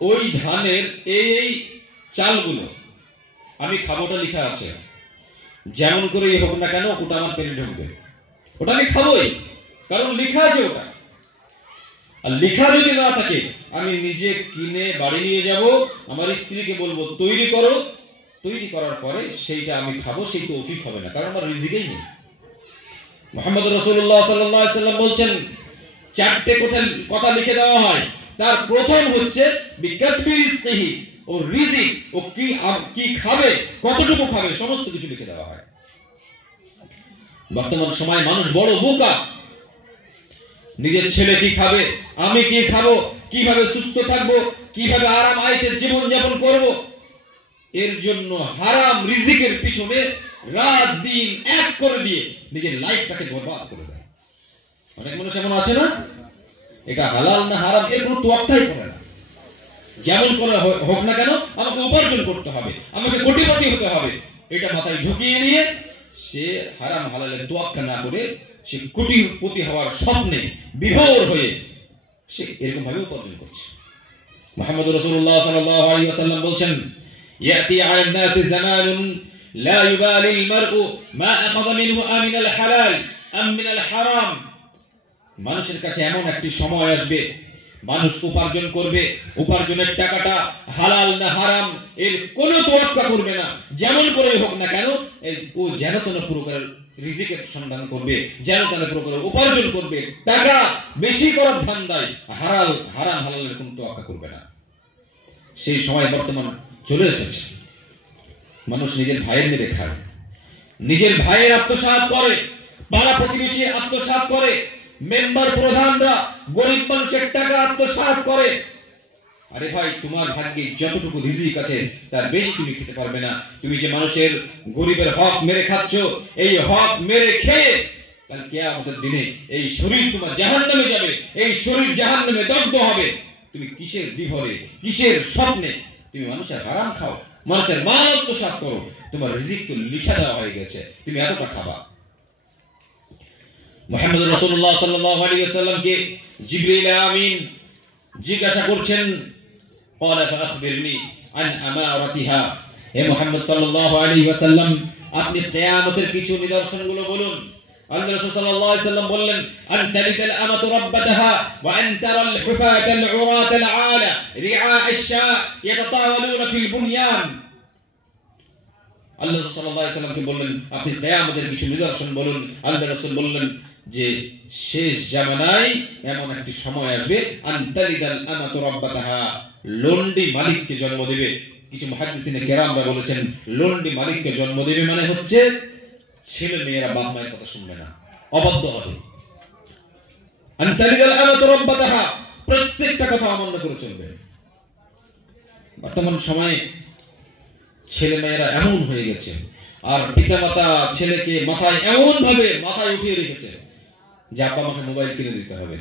ওই ধানের এই চালগুলো আমি খাবোটা লেখা আছে, যেমন করেই হোক না কেন ওটা আমার পেটে ঢুকবে, ওটা আমি খাবোই, কারণ লেখা আছে ওটা। আর লেখা যদি না থাকে আমি নিজে কিনে বাড়ি নিয়ে যাব, আমার স্ত্রীকে বলবো তৈরি করো, তৈরি করার পরে সেইটা আমি খাবো, সেই তৌফিক হবে না, কারণ আমার রিজিকেই নেই। মুহাম্মদ রাসূলুল্লাহ সাল্লাল্লাহু আলাইহি ওয়াসাল্লাম বলছেন, চারটে কথা লিখে দেওয়া হয়। তার প্রথম হচ্ছে বিকাতবি রিজকিহি, ও রিজিক, ও কি খাবে, কতটুকু খাবে, সমস্ত কিছু লিখে দেওয়া হয়। বর্তমান সময় মানুষ বড় বোকা। নিজের ছেলে কি খাবে, আমি কি খাবো, কিভাবে সুস্থ থাকবো, কিভাবে আরাম আয়েশের জীবন যাপন করব, এর জন্য হারাম রিজিকের পিছনে রাত দিন এক করে দিয়ে নিজের লাইফটাকে বরবাদ করে দেয়। অনেক মানুষ এমন আছে না, এটা হালাল না হারাম এর কোনো তোয়াক্কাই করে না। যেমন করে হোক না কেন আমাকে উপার্জন করতে হবে, আমাকে কোটিপতি হতে হবে, এটা মাথায় ঢুকিয়ে নিয়ে সে হারাম হালালের তোয়াক্কা না করে সে কোটিপতি হওয়ার স্বপ্নে বিভোর হয়ে সে এরকম ভাবে উপার্জন করছে। মুহাম্মদ রাসূলুল্লাহ সাল্লাল্লাহু আলাইহি ওয়াসাল্লাম বলছেন, ইয়াতি আলান নাসি জামানুন লা ইউবালি আল মারউ মা আখাযা মিনহু আমিনাল হালাল আম মিনাল হারাম। মানুষের কাছে এমন একটি সময় আসবে, মানুষ উপার্জন করবে, উপার্জনের টাকাটা হালাল না হারাম এর কোনো তোয়াক্কা করবে না, যেমন করে হোক না কেন ও যেন তেন প্রকারের রিজিকের সন্ধান করবে, যেন তেন প্রকারের উপার্জন করবে, টাকা বেশি করার ধান্দায় হারাম হালালের কোনো তোয়াক্কা করবে না। সেই সময় বর্তমান চলে এসেছে। মানুষ নিজের ভাইয়ের মেরে খায়, নিজের ভাইয়ের আত্মসাৎ করে, পাড়া প্রতিবেশী আত্মসাৎ করে, মেম্বার প্রধানরা গরিব মানুষের টাকা আত্মসাৎ করে। আরে ভাই, তোমার ভাগ্যে যতটুকু রিজিক আছে তার বেশি তুমি খেতে পারবে না। তুমি যে মানুষের গরিবের হক মেরে খাচ্ছ, এই হক মেরে খেয়ে কাল কিয়ামতের দিনে এই শরীর তোমার জাহান্নামে যাবে, এই শরীর জাহান্নামে দগ্ধ হবে। তুমি কিসের বিভরে, কিসের স্বপ্নে তুমি মানুষের হারাম খাও, মানুষের মাল আত্মসাৎ করো? তোমার রিজিক তো লিখে দেওয়া হয়ে গেছে, তুমি এতটা খাবা। মুহাম্মদ রাসূলুল্লাহ সাল্লাল্লাহু আলাইহি ওয়াসাল্লামকে জিবরিল আমিন জিজ্ঞাসা করছেন, ক্বালা ফাআখবিরনি আন আমারাতিহা। হে মুহাম্মদ সাল্লাল্লাহু আলাইহি ওয়াসাল্লাম, আপনি কিয়ামতের কিছু নিদর্শনগুলো বলুন। আল্লাহ রাসূল সাল্লাল্লাহু আলাইহি ওয়াসাল্লাম বললেন, আন তালিদাল আমাতু রাব্বাতাহা ওয়া আন তারাল হুফাতাল উরাতাল আলা রিআ আশ-শা ইয়াতাতাওয়ালুনা ফিল বুনয়ান। আল্লাহ রাসূল সাল্লাল্লাহু আলাইহি ওয়াসাল্লামকে বললেন, আপনি কিয়ামতের কিছু নিদর্শন বলুন। আল্লাহ রাসূল বললেন যে শেষ জামানায় এমন একটি সময় আসবে, আনতালিদাল আমাতু রাব্বাতাহা, লন্ডি মালিককে জন্ম দেবে। কিছু মুহাদ্দিসিনে কেরামরা বলেছেন, লন্ডি মালিককে জন্ম দেবে মানে হচ্ছে ছেলে মেয়েরা বাপ মায়ের কথা শুনবে না, অবাধ্য হবে। আনতালিদাল আমাতু রাব্বাতাহা, প্রত্যেকটা কথা অমান্য করে চলবে। বর্তমান সময়ে ছেলে মেয়েরা এমন হয়ে গেছে, আর পিতামাতা ছেলেকে মাথায় এমন ভাবে মাথায় উঠিয়ে রেখেছে যে আব্বা আমাকে মোবাইল কিনে দিতে হবে,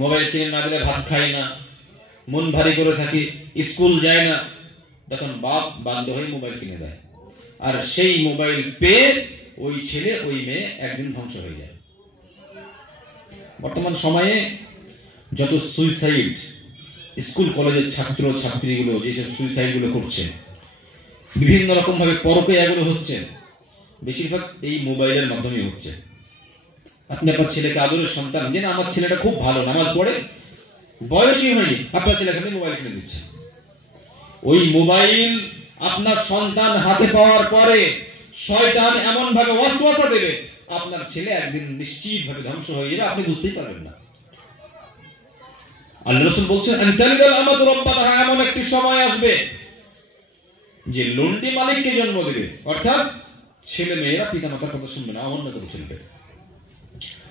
মোবাইল কিনে না দিলে ভাত খায় না, মন ভারী করে থাকি, স্কুল যায় না। তখন বাপ বাধ্য হয়ে মোবাইল কিনে দেয়, আর সেই মোবাইল পেয়ে ওই ছেলে ওই মেয়ে একদিন ধ্বংস হয়ে যায়। বর্তমান সময়ে যত সুইসাইড, স্কুল কলেজের ছাত্র ছাত্রীগুলো যেসব সুইসাইড গুলো করছে, বিভিন্ন রকম ভাবে পরকীয়াগুলো হচ্ছে, বেশিরভাগ এই মোবাইলের মাধ্যমে হচ্ছে। আপনি আপনার ছেলেকে আদরের সন্তান, যে না আমার ছেলেটা খুব ভালো, নামাজ পড়ে, বয়সই হয়নি, আপনার ছেলেকে আপনি মোবাইল কিনে দিচ্ছেন। ওই মোবাইল আপনার সন্তান হাতে পাওয়ার পরে শয়তান এমন ভাবে ওয়াসওয়াসা দেবে, আপনার ছেলে একদিন নিশ্চিত ভাবে ধ্বংস হয়ে যাবে, আপনি বুঝতেই পারবেন না। আল্লাহ রাসূল বলছেন, আনতালিদাল আমাতু রাব্বাতাহা, এমন একটি সময় আসবে যে লন্ডি মালিককে জন্ম দেবে, অর্থাৎ ছেলে মেয়েরা পিতা মাতার কথা শুনবে না, অমান্য করে চলবে।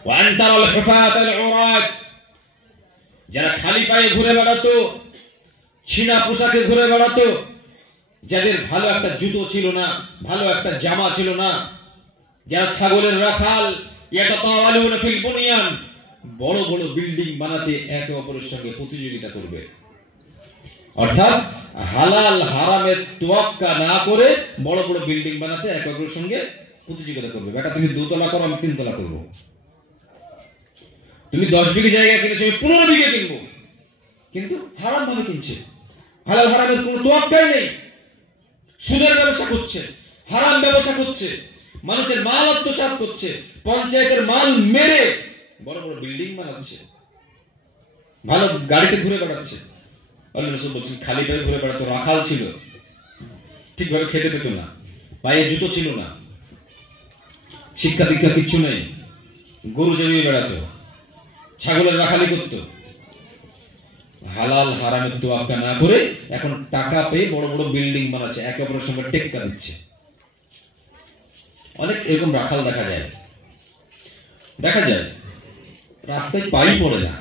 ওয়া আন তারাল হুফাতাল উরাত, যারা খালি পায়ে ঘুরে বেড়াতো, ছিনা পোশাকে ঘুরে বেড়াতো, যাদের ভালো একটা জুতো ছিল না, ভালো একটা জামা ছিল না, যারা ছাগলের রাখাল, ইয়াতাতাওয়ালুনা ফিল বুনয়ান, বড় বড় বিল্ডিং বানাতে একে অপরের সঙ্গে প্রতিযোগিতা করবে। অর্থাৎ হালাল হারামের তোয়াক্কা না করে বড় বড় বিল্ডিং বানাতে একে অপরের সঙ্গে প্রতিযোগিতা করবে। বেটা তুমি 2 তলা করো, আমি 3 তলা করবো। তুমি 10 বিঘে জায়গা কিনেছো, আমি 15 বিঘে কিনবো, কিন্তু হারাম ভাবে কিনছে, হালাল হারামের কোনো তোয়াক্কাই নেই। সুদের ব্যবসা করছে, হারাম ব্যবসা করছে, মানুষের মাল আত্মসাৎ করছে, পঞ্চায়েতের মাল মেরে বড় বড় বিল্ডিং বানাচ্ছে। ভালো গাড়িতে ঘুরে বেড়াচ্ছে। আল্লাহ রাসূল বলছেন খালি পায়ে ঘুরে বেড়াতো, রাখাল ছিল, ঠিকভাবে খেতে পেত না, পায়ে জুতো ছিল না, শিক্ষা দীক্ষা কিচ্ছু নেই, গরু জমিয়ে বেড়াতো, ছাগলের রাখালি করত। হালাল হারামের তোয়াক্কা না করে এখন টাকা পেয়ে বড় বড় বিল্ডিং বানাচ্ছে, একে অপরের সঙ্গে টেক্কা দিচ্ছে। অনেক এরকম রাখাল দেখা যায়, রাস্তায় পাই পড়ে না,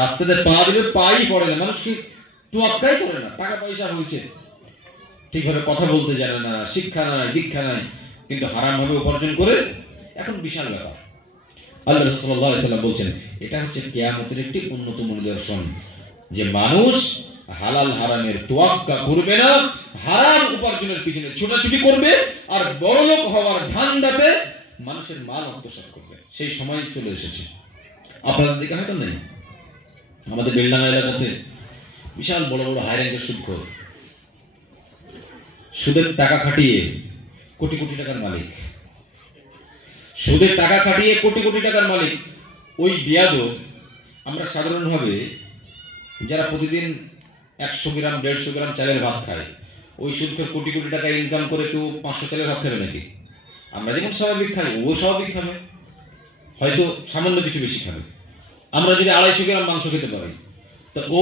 রাস্তাতে পা দিলে পাই পড়ে না, মানুষ কি তোয়াক্কাই করে না। টাকা পয়সা হয়েছে, ঠিকভাবে কথা বলতে জানে না, শিক্ষা নাই, দীক্ষা নাই, কিন্তু হারাম ভাবে উপার্জন করে এখন বিশাল ব্যাপার। আল্লাহ রাসূল সাল্লাল্লাহু আলাইহি ওয়াসাল্লাম বলছেন এটা হচ্ছে কিয়ামতের একটি অন্যতম নিদর্শন, যে মানুষ হালাল হারামের তোয়াক্কা করবে না, হারাম উপার্জনের পিছনে ছোটাছুটি করবে, আর বড়লোক হওয়ার ধান্দাতে মানুষের মাল আত্মসাৎ করবে। সেই সময় চলে এসেছে। আপনাদের দিকে হয়তো নেই, আমাদের বেলডাঙ্গা এলাকাতে বিশাল বড় বড় হাই র্যাঙ্কের সুদখোর, সুদের টাকা খাটিয়ে কোটি কোটি টাকার মালিক, সুদের টাকা খাটিয়ে কোটি কোটি টাকার মালিক। ওই বিয়াদব আমরা সাধারণভাবে যারা প্রতিদিন 100 গ্রাম 150 গ্রাম চালের ভাত খায়, ওই সুদখোর কোটি কোটি টাকা ইনকাম করে কেউ 500 চালের ভাত খাবে নাকি? আমরা যেমন স্বাভাবিক খাই ও স্বাভাবিক খাবে, হয়তো সামান্য কিছু বেশি খাবে। আমরা যদি 250 গ্রাম মাংস খেতে পারি, তো ও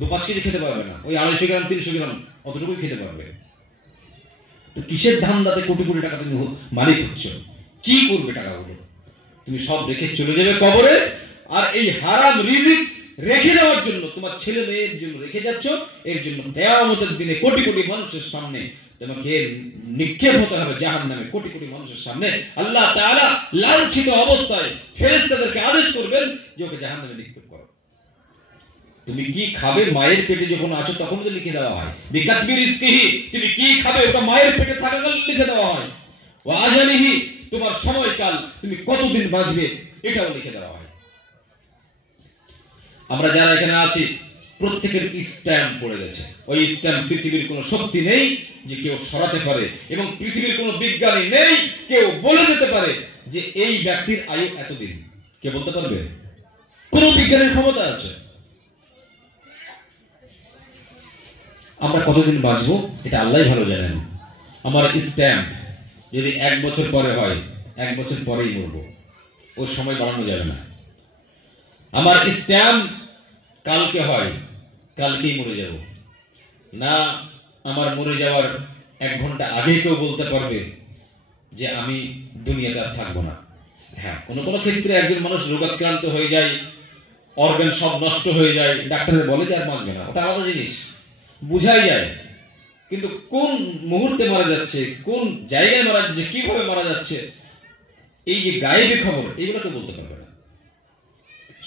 2-5 কেজি খেতে পারবে না, ওই 250 গ্রাম 300 গ্রাম অতটুকুই খেতে পারবে। তো কিসের ধান্দাতে কোটি কোটি টাকা তুমি মালিক হচ্ছ? কি করবে টাকাগুলো? তুমি সব রেখে চলে যাবে কবরে, আর এই হারাম রিজিক রেখে দেওয়ার জন্য, তোমার ছেলে মেয়ের জন্য রেখে যাচ্ছ, এর জন্য কিয়ামতের দিনে কোটি কোটি মানুষের সামনে তোমাকে নিক্ষেপ হতে হবে জাহান্নামে। কোটি কোটি মানুষের সামনে আল্লাহ তাআলা লাঞ্ছিত অবস্থায় ফেরেশতাদেরকে আদেশ করবেন যে ওকে জাহান্নামে নিক্ষেপ করো। তুমি কি খাবে মায়ের পেটে যখন আছো তখন তো লিখে দেওয়া হয়, বিকাতবি রিজকিহি, তুমি কি খাবে ওটা মায়ের পেটে থাকাকাল লিখে দেওয়া হয়, ওয়া আজালিহি, তোমার সময়কাল তুমি কতদিন বাঁচবে এটাও লিখে দেওয়া হয়। আমরা যারা এখানে আছি প্রত্যেকের স্ট্যাম্প পড়ে গেছে। ওই স্ট্যাম্প পৃথিবীর কোনো শক্তি নেই যে কেউ সরাতে পারে, এবং পৃথিবীর কোনো বিজ্ঞানী নেই কেউ বলে দিতে পারে যে এই ব্যক্তির আয়ু এতদিন। কে বলতে পারবে? কোন বিজ্ঞানের ক্ষমতা আছে? আমরা কতদিন বাঁচবো এটা আল্লাহই ভালো জানেন। আমার স্ট্যাম্প যদি 1 বছর পরে হয়, 1 বছর পরেই মরবো, ওর সময় বাড়ানো যাবে না। আমার স্ট্যাম্প কালকে হয়, কালকেই মরে যাব না। আমার মরে যাওয়ার 1 ঘন্টা আগে কেউ বলতে পারবে যে আমি দুনিয়াতে আর থাকবো না। হ্যাঁ, কোনো কোনো ক্ষেত্রে একজন মানুষ রোগাক্রান্ত হয়ে যায়, অর্গান সব নষ্ট হয়ে যায়, ডাক্তার বলে যে আর বাঁচবে না, ওটা আলাদা জিনিস, বুঝাই যায়। কিন্তু কোন মুহূর্তে মারা যাচ্ছে, কোন জায়গায় মারা যাচ্ছে, কিভাবে মারা যাচ্ছে, এই যে গায়েবী খবর, এগুলো কেউ বলতে পারবে না।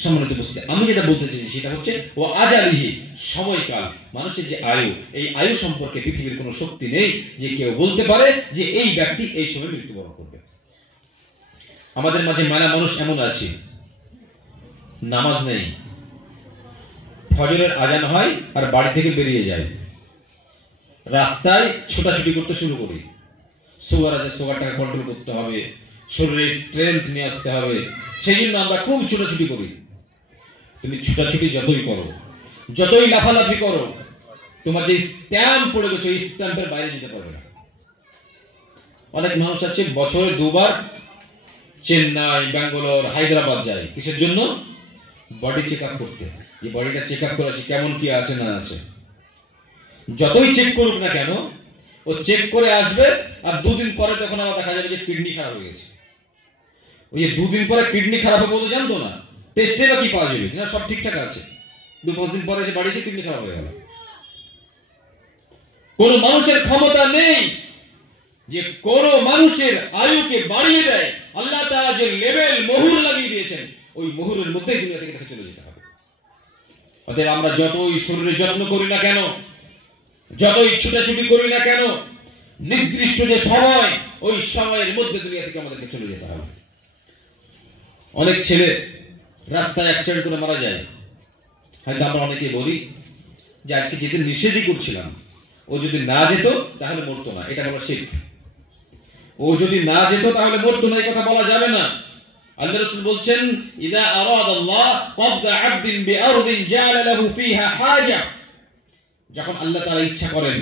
সম্মানিত উপস্থিতি, আমি যেটা বলতে চাইছি সেটা হচ্ছে ও আজালিহি, সময়কাল, মানুষের যে আয়ু, এই আয়ু সম্পর্কে পৃথিবীর কোনো শক্তি নেই যে কেউ বলতে পারে যে এই ব্যক্তি এই সময় মৃত্যুবরণ করবে। আমাদের মাঝে মানা মানুষ এমন আছে, নামাজ নেই, ফজরের আজান হয় আর বাড়ি থেকে বেরিয়ে যায়, রাস্তায় ছোটাছুটি করতে শুরু করি। সুগার আছে, সুগারটাকে কন্ট্রোল করতে হবে, শরীরে স্ট্রেংথ নিয়ে আসতে হবে, সেই জন্য আমরা খুব ছোটাছুটি করি। তুমি ছোটাছুটি যতই করো, যতই লাফালাফি করো, তোমার যে স্ট্যাম্প পড়ে গেছে এই স্ট্যাম্পের বাইরে যেতে পারবে না। অনেক মানুষ আছে বছরে 2 বার চেন্নাই, ব্যাঙ্গালোর, হায়দ্রাবাদ যায়, কিসের জন্য? বডি চেক আপ করতে। এই বডিটা চেক আপ করে কেমন কি আছে না আছে। যতই চেক করুক না কেন, ও চেক করে আসবে, আর 2 দিন পরে তখন আবার দেখা যাবে যে কিডনি খারাপ হয়ে গেছে। ওই যে 2 দিন পরে কিডনি খারাপ হবে বলতে জানতো না, টেস্টে বা কি পাওয়া যাবে কিনা সব ঠিকঠাক আছে, 2-5 দিন পরে এসে বাড়ি এসে কিডনি খারাপ হয়ে গেল। কোন মানুষের ক্ষমতা নেই যে কোন মানুষের আয়ুকে বাড়িয়ে দেয়। আল্লাহ তাআলা যে লেভেল মোহর লাগিয়ে দিয়েছেন, ওই মোহরের মধ্যেই দুনিয়া থেকে চলে যেতে হবে। অতএব আমরা যতই শরীরের যত্ন করি না কেন, যতই ছুটাছুটি করি না কেন, নির্দিষ্ট যে সময়, ওই সময়ের মধ্যে দুনিয়া থেকে আমাদেরকে চলে যেতে হবে। অনেক ছেলে রাস্তায় অ্যাক্সিডেন্ট করে মারা যায়। হয়তো আমরা অনেকে বলি যে আজকে যেতে নিষেধই করছিলাম, ও যদি না যেত তাহলে মরতো না, এটা বলা শিরক। ও যদি না যেত তাহলে মরতো না, এই কথা বলা যাবে না। আল্লাহ রাসূল বলছেন ইযা আরাদাল্লাহ কবদা আবদিন বিআরদিন জাআলা লাহু ফিহা হাজা, যখন আল্লাহ তাআলা ইচ্ছা করেন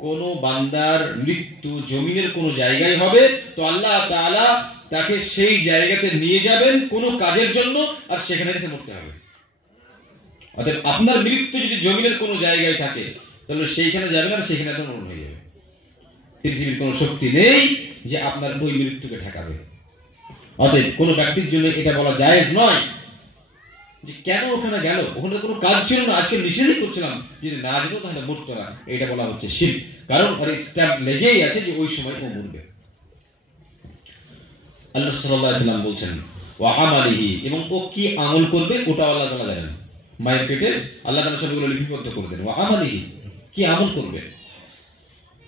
কোন বান্দার মৃত্যু জমিনের কোন জায়গায় হবে, তো আল্লাহ তাআলা তাকে সেই জায়গাতে নিয়ে যাবেন কোন কাজের জন্য, আর সেখানে থেকে মরতে হবে। অর্থাৎ আপনার মৃত্যু যদি জমিনের কোন জায়গায় থাকে তাহলে সেইখানে যাবেন আর সেখানে তো মরণ হয়ে যাবে। পৃথিবীর কোন শক্তি নেই যে আপনার ওই মৃত্যুকে ঠেকাবে। অতএব কোন ব্যক্তির জন্য এটা বলা জায়েজ নয় যে কেন ওখানে গেল, ওখানে কোনো কাজ ছিল না, আজকে নিষেধ করছিলাম, যদি না যেত তাহলে মরতো না। এটা বলা হচ্ছে শিরক, কারণ ওর স্ট্যাম্প লেগেই আছে যে ওই সময় ও মরবে। আল্লাহ সাল্লাল্লাহু আলাইহি ওয়াসাল্লাম বলছেন ওয়া আমালিহি, এবং ও কি আমল করবে ওটা আল্লাহ তাআলা জানেন। মায়ের পেটে আল্লাহ তাআলা সবগুলো লিপিবদ্ধ করে দেন। ওয়া আমালিহি, কি আমল করবে।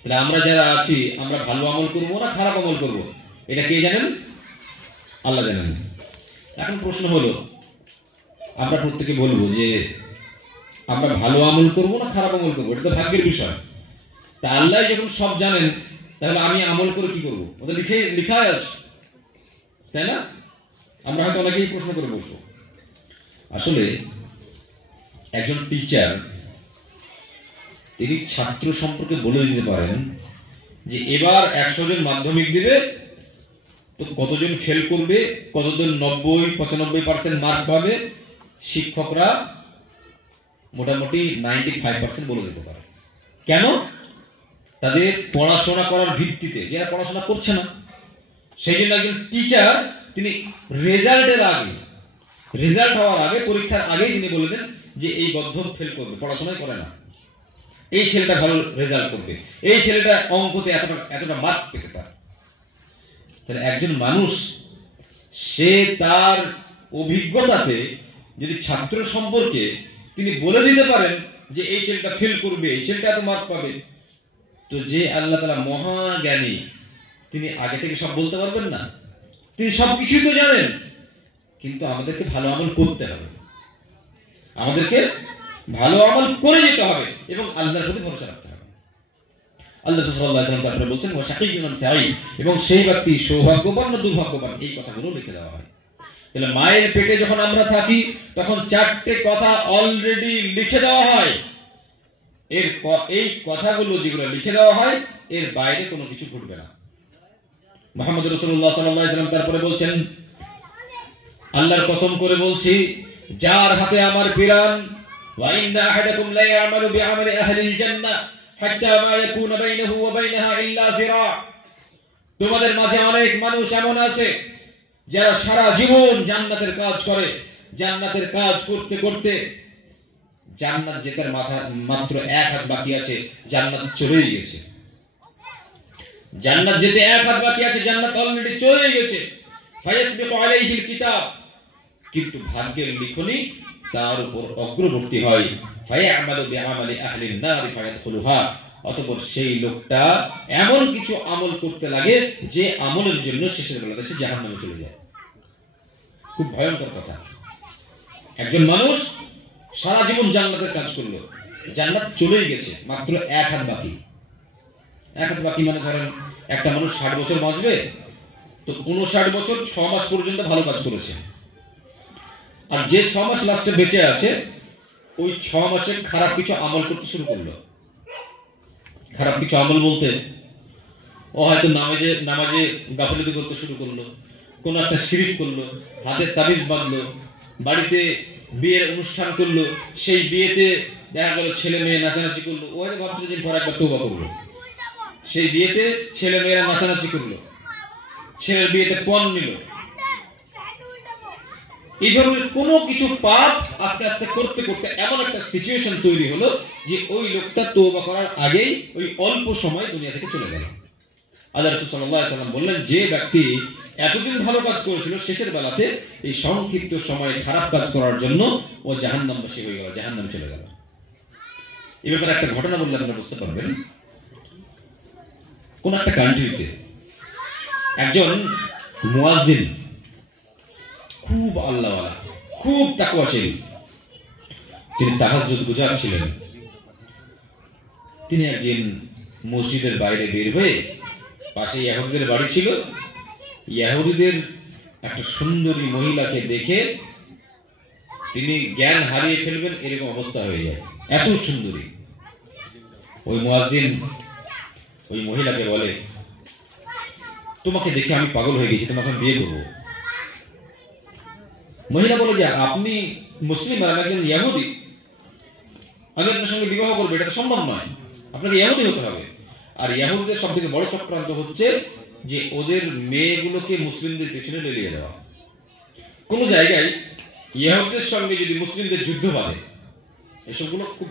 তাহলে আমরা যারা আছি আমরা ভালো আমল করব না খারাপ আমল করব, এটা কে জানেন? আল্লাহ জানেন। এখন প্রশ্ন হলো, আমরা প্রত্যেকে বলবো যে আমরা ভালো আমল করব না খারাপ আমল করব, এটা তো ভাগ্যের বিষয়। তা আল্লাহ যখন সব জানেন তাহলে আমি আমল করে কি করব? ওটা লিখা আছে, তাই না? আমরা হয়তো অনেকেই প্রশ্ন করে বসবো। আসলে একজন টিচার তিনি ছাত্র সম্পর্কে বলে দিতে পারেন যে এবার 100 জন মাধ্যমিক দিবে, তো কতজন ফেল করবে, কতজন 90-95% মার্ক পাবে, শিক্ষকরা মোটামুটি 95% বলে দিতে পারে। কেন? তাদের পড়াশোনা করার ভিত্তিতে, যারা পড়াশোনা করছে না সেই জন্য একজন টিচার তিনি রেজাল্ট হওয়ার আগে, পরীক্ষার আগেই তিনি বলে দেন যে এই গদ্য ফেল করবে, পড়াশোনাই করে না, এই ছেলেটা ভালো রেজাল্ট করবে, এই ছেলেটা অঙ্কতে এতটা মার্ক পেতে পারে। তাহলে একজন মানুষ সে তার অভিজ্ঞতাতে যদি ছাত্র সম্পর্কে তিনি বলে দিতে পারেন যে এই ছেলেটা ফেল করবে, এই ছেলেটা এত মার্ক পাবে, তো যে আল্লাহ তাআলা মহাজ্ঞানী তিনি আগে থেকে সব বলতে পারবেন না? তিনি সবকিছুই তো জানেন, কিন্তু আমাদেরকে ভালো আমল করতে হবে, আমাদেরকে ভালো আমল করে যেতে হবে এবং আল্লাহর প্রতি ভরসা রাখতে হবে। আল্লাহ সাল্লাল্লাহু আলাইহি ওয়াসাল্লাম তারপরে বলছেন ওয়া শাকিয়ুন সাঈদ, এবং সেই ব্যক্তি সৌভাগ্যবান না দুর্ভাগ্যবান, এই কথাগুলো লিখে দেওয়া হয়। তাহলে মায়ের পেটে যখন আমরা থাকি তখন 4টে কথা অলরেডি লিখে দেওয়া হয়। এই কথাগুলো যেগুলো লিখে দেওয়া হয় এর বাইরে কোনো কিছু ঘটবে না। মুহাম্মদ রাসূলুল্লাহ সাল্লাল্লাহু আলাইহি ওয়াসাল্লাম তারপরে বলছেন আল্লাহর কসম করে বলছি যার হাতে আমার প্রাণ, ওয়া ইন্না আহাদাকুম লা ইয়ামালু বিআমালি আহলিল জান্নাহ হাত্তা মা ইয়াকুনা বাইনাহু ওয়া বাইনাহা ইল্লা যিরা। তোমাদের মাঝে অনেক মানুষ এমন আছে যারা সারা জীবন জান্নাতের কাজ করে, জান্নাতের কাজ করতে করতে জান্নাত যেতে মাত্র 1 হাত বাকি আছে, জান্নাত চলেই গেছে। জান্নাত যেতে 1 হাত বাকি আছে, জান্নাত অলরেডি চলে গেছে। ফায়াসবিকু আলাইহিল কিতাব, কিন্তু ভাগ্যের লিখনি তার উপর অগ্রবর্তী হয়। ফায়ামালু বিআমালি আহলিন নার ফায়াদখুলুহা, অতঃপর সেই লোকটা এমন কিছু আমল করতে লাগে যে আমলের জন্য শেষের বেলাতে সে জাহান্নামে চলে যায়। খুব ভয়ঙ্কর কথা। একজন মানুষ সারা জীবন জান্নাতের কাজ করলো, জান্নাত চলেই গেছে, মাত্র 1 হাত বাকি। 1 হাত বাকি মানে ধরেন একটা মানুষ 60 বছর বাঁচবে, তো 59 বছর 6 মাস পর্যন্ত ভালো কাজ করেছে, আর যে 6 মাস লাস্টে বেঁচে আছে ওই 6 মাসে খারাপ কিছু আমল করতে শুরু করলো। খারাপ কিছু আমল বলতে ও হয়তো নামাজে গাফিলতি করতে শুরু করলো, কোন একটা শিরক করলো, হাতে তাবিজ বাঁধলো, বাড়িতে বিয়ের অনুষ্ঠান করলো, সেই বিয়েতে দেখা গেল ছেলে মেয়ে নাচানাচি করলো, ও হয়তো ভাবছিল যে পরে একবার তওবা করলো, সেই বিয়েতে ছেলে মেয়েরা নাচানাচি করলো, ছেলের বিয়েতে পণ নিল। এই ধরনের কোনো কিছু পাপ আস্তে আস্তে করতে করতে এমন একটা সিচুয়েশন তৈরি হলো যে ওই লোকটা তওবা করার আগেই ওই অল্প সময় দুনিয়া থেকে চলে গেল। আল্লাহ রাসূল সাল্লাল্লাহু আলাইহি ওয়াসাল্লাম বললেন যে ব্যক্তি এতদিন ভালো কাজ করেছিল শেষের বেলাতে এই সংক্ষিপ্ত সময়ে খারাপ কাজ করার জন্য ও জাহান্নামবাসী হয়ে গেল, জাহান্নামে চলে গেল। এই ব্যাপারে একটা ঘটনা বললে আপনারা বুঝতে পারবেন। কোন একটা কান্ট্রিতে একজন মুয়াজ্জিন, খুব আল্লাহওয়ালা, খুব তাকওয়াশীল, তিনি তাহাজ্জুদ গুজার ছিলেন। তিনি একদিন মসজিদের বাইরে বের হয়ে, পাশে ইহুদিদের বাড়ি ছিল, ইহুদিদের একটা সুন্দরী মহিলাকে দেখে তিনি জ্ঞান হারিয়ে ফেলবেন এরকম অবস্থা হয়ে যায়, এত সুন্দরী। ওই মুয়াজ্জিন ওই মহিলাকে বলে, তোমাকে দেখে আমি পাগল হয়ে গেছি, তোমাকে বিয়ে করবো। মহিলা বলে যে আপনি মুসলিম আর আমি একজন ইহুদি, আমি আপনার সঙ্গে বিবাহ করবো, এটা তো সম্ভব নয়, আপনাকে ইহুদি হতে হবে। আর ইহুদিদের সব থেকে বড় চক্রান্ত হচ্ছে যে ওদের মেয়েগুলোকে মুসলিমদের পেছনে লেলিয়ে দেওয়া। কোন জায়গায় ইহুদিদের সঙ্গে যদি মুসলিমদের যুদ্ধ বাঁধে, এসবগুলো খুব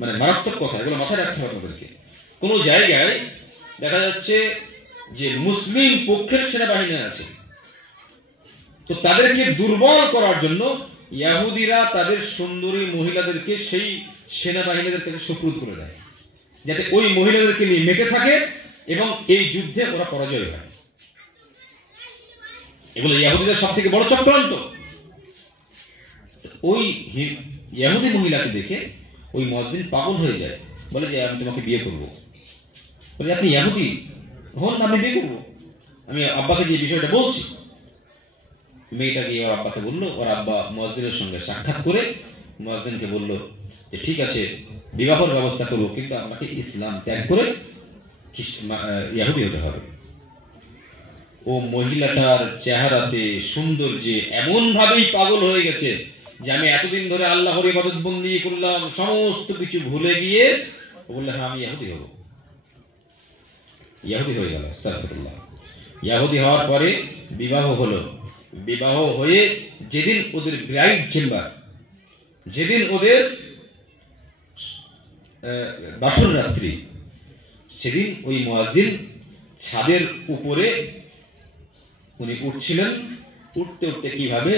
মানে মারাত্মক কথা, এগুলো মাথায় রাখতে হবে আপনাদেরকে। কোন জায়গায় দেখা যাচ্ছে যে মুসলিম পক্ষের সেনাবাহিনী আছে, তো তাদেরকে দুর্বল করার জন্য ইহুদিরা তাদের সুন্দরী মহিলাদেরকে সেই সেনাবাহিনীদের কাছে সুপ্রুত করে দেয়, যাতে ওই মহিলাদেরকে নিয়ে মেতে থাকে এবং এই যুদ্ধে ওরা পরাজয় হয়। এগুলো ইহুদিদের সব থেকে বড় চক্রান্ত। ওই ইহুদি মহিলাকে দেখে ওই মুয়াজ্জিন পাগল হয়ে যায়, বলে যে আমি তোমাকে বিয়ে করবো। বলে আপনি ইহুদি হন, আমি বিয়ে করবো, আমি আব্বাকে যে বিষয়টা বলছি। মেয়েটা গিয়ে ওর আব্বাকে বললো, ওর আব্বা মুয়াজ্জিনের সঙ্গে সাক্ষাৎ করে মুয়াজ্জিনকে বলল যে ঠিক আছে, বিবাহের ব্যবস্থা করবো, কিন্তু আমাকে ইসলাম ত্যাগ করে ইহুদি হতে হবে। ও মহিলাটার চেহারাতে সৌন্দর্যে এমন ভাবেই পাগল হয়ে গেছে যে আমি এতদিন ধরে আল্লাহর ইবাদত বন্দি করলাম, সমস্ত কিছু ভুলে গিয়ে ও বললে হ্যাঁ আমি ইহুদি হব। ইহুদি হয়ে গেল। আস্তাগফিরুল্লাহ। ইহুদি হওয়ার পরে বিবাহ হলো। বিবাহ হয়ে যেদিন ওদের ব্রাইড চেম্বার, যেদিন ওদের বাসর রাত্রি, সেদিন ওই মুয়াজ্জিন ছাদের উপরে উনি উঠছিলেন, উঠতে উঠতে কিভাবে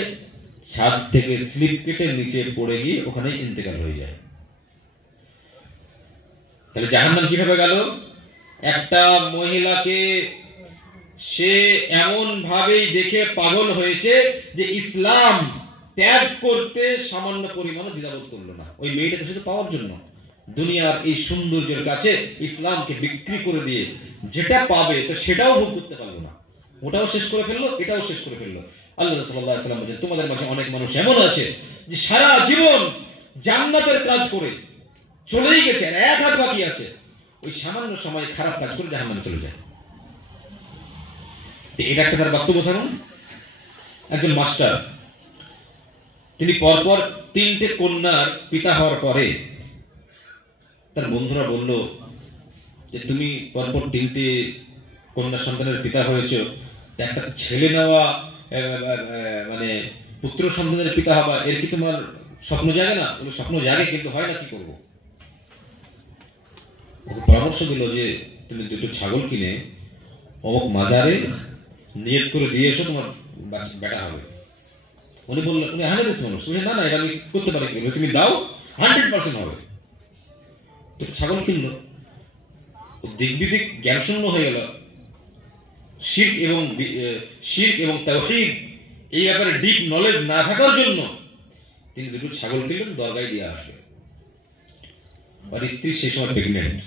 ছাদ থেকে স্লিপ কেটে নিচে পড়ে গিয়ে ওখানে ইন্তেকাল হয়ে যায়। তাহলে জাহান্নাম কিভাবে গেল? একটা মহিলাকে সে এমন ভাবেই দেখে পাগল হয়েছে যে ইসলাম ত্যাগ করতে সামান্য পরিমাণে দ্বিধাবোধ করলো না। ওই মেয়েটাকে শুধু পাওয়ার জন্য দুনিয়ার এই সৌন্দর্যের কাছে ইসলামকে বিক্রি করে দিয়ে যেটা পাবে তো সেটাও ভোগ করতে পারলো না, ওটাও শেষ করে ফেললো, এটাও শেষ করে ফেললো। আল্লাহ সাল্লাল্লাহু আলাইহি ওয়াসাল্লাম বলেন, তোমাদের মাঝে অনেক মানুষ এমন আছে যে সারা জীবন জান্নাতের কাজ করে চলেই গেছে, আর এক হাত বাকি আছে, ওই সামান্য সময় খারাপ কাজ করে জাহান্নামে চলে যায়। এটা একটা তার বাস্তব উদাহরণ। একজন মাস্টার, তিনি পরপর 3টে কন্যার পিতা হওয়ার পরে তার বন্ধুরা বলল যে তুমি পরপর 3টে কন্যা সন্তানের পিতা হয়েছ, একটা ছেলে নেওয়া মানে পুত্র সন্তানের পিতা হওয়া, এর কি তোমার স্বপ্ন জাগে না? স্বপ্ন জাগে, কিন্তু হয় না, কি করবো? পরামর্শ দিল যে তুমি 2টো ছাগল কিনে অমুক মাজারে নিয়ত করে দিয়েছো, তোমার বেটা হবে। উনি বললেন, উনি হাজার মানুষ, না না এটা আমি করতে পারি, তুমি দাও, 100% হবে। ছাগল কিনলো, দিক বিদিক জ্ঞান শূন্য হয়ে গেল। শিরক এবং তাওহীদ এই ব্যাপারে ডিপ নলেজ না থাকার জন্য তিনি 2টো ছাগল কিনলেন, দরগায় দিয়ে আসবে। আর স্ত্রী সেই সময় প্রেগনেন্ট,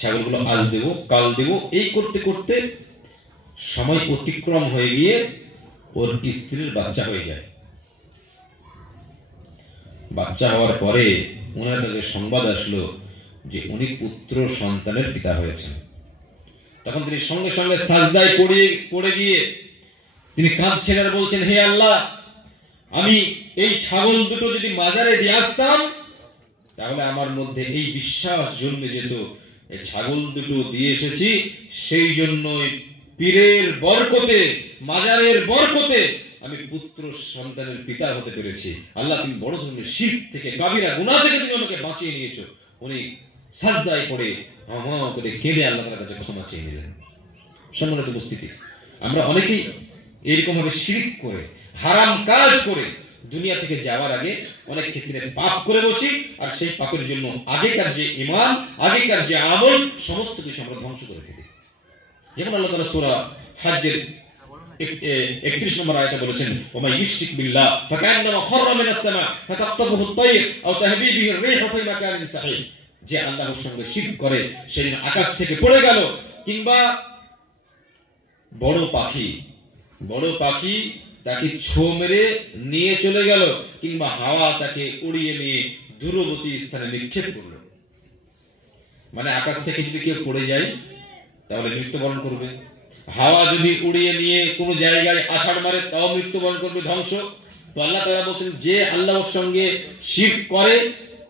ছাগলগুলো আজ দেবো কাল দেবো এই করতে করতে সময় অতিক্রম হয়ে গিয়ে ওর স্ত্রীর বাচ্চা হয়ে যায়। বাচ্চা হওয়ার পরে ওনার কাছে সংবাদ আসলো যে উনি পুত্র সন্তানের পিতা হয়েছেন। তখন তিনি সঙ্গে সঙ্গে সাজদায় পড়ে গিয়ে তিনি কাঁদছেন আর বলছেন, হে আল্লাহ, আমি এই ছাগল 2টো যদি মাজারে দিয়ে আসতাম তাহলে আমার মধ্যে এই বিশ্বাস জন্মে যেত এই ছাগল 2টো দিয়ে এসেছি, সেই জন্যই পীরের বরকতে, মাজারের বরকতে আমি পুত্র সন্তানের পিতা হতে পেরেছি। আল্লাহ, তুমি বড় ধরনের শিরক থেকে, কাবিরা গুনাহ থেকে তুমি আমাকে বাঁচিয়ে নিয়েছো। উনি সাজদায় পড়ে হাওয়া করে কেঁদে আল্লাহর কাছে ক্ষমা চেয়ে নিলেন। সম্মানিত উপস্থিতি, আমরা অনেকেই এরকম ভাবে শিরক করে, হারাম কাজ করে দুনিয়া থেকে যাওয়ার আগে অনেক ক্ষেত্রে পাপ করে বসি, আর সেই পাপের জন্য আগেকার যে ঈমান, আগেকার যে আমল, সমস্ত কিছু আমরা ধ্বংস করে ফেলি। যেমন আল্লাহ তাআলা সূরা হজ্জের 31 নম্বর আয়াতে বলেছেন, ওয়া ইউশরিক বিল্লাহ ফাকান্নামা খাররা মিনাস সামা ফাতাখতাফুহু আত-তায়র আও তাহবি বিহি আর-রিহু ফি মাকানিন সাহিহ। যে আল্লাহর সঙ্গে শিরক করে সেদিন আকাশ থেকে পড়ে গেল, কিংবা বড় পাখি বড় পাখি তাকে ছো মেরে নিয়ে চলে গেল, কিংবা হাওয়া তাকে উড়িয়ে নিয়ে দূরবর্তী স্থানে নিক্ষেপ করলো। মানে আকাশ থেকে যদি কেউ পড়ে যায় তাহলে মৃত্যুবরণ করবে, হাওয়া যদি উড়িয়ে নিয়ে কোনো জায়গায় আছাড় মারে তাও মৃত্যুবরণ করবে, ধ্বংস। তো আল্লাহ তাআলা বলছেন যে আল্লাহর সঙ্গে শিরক করে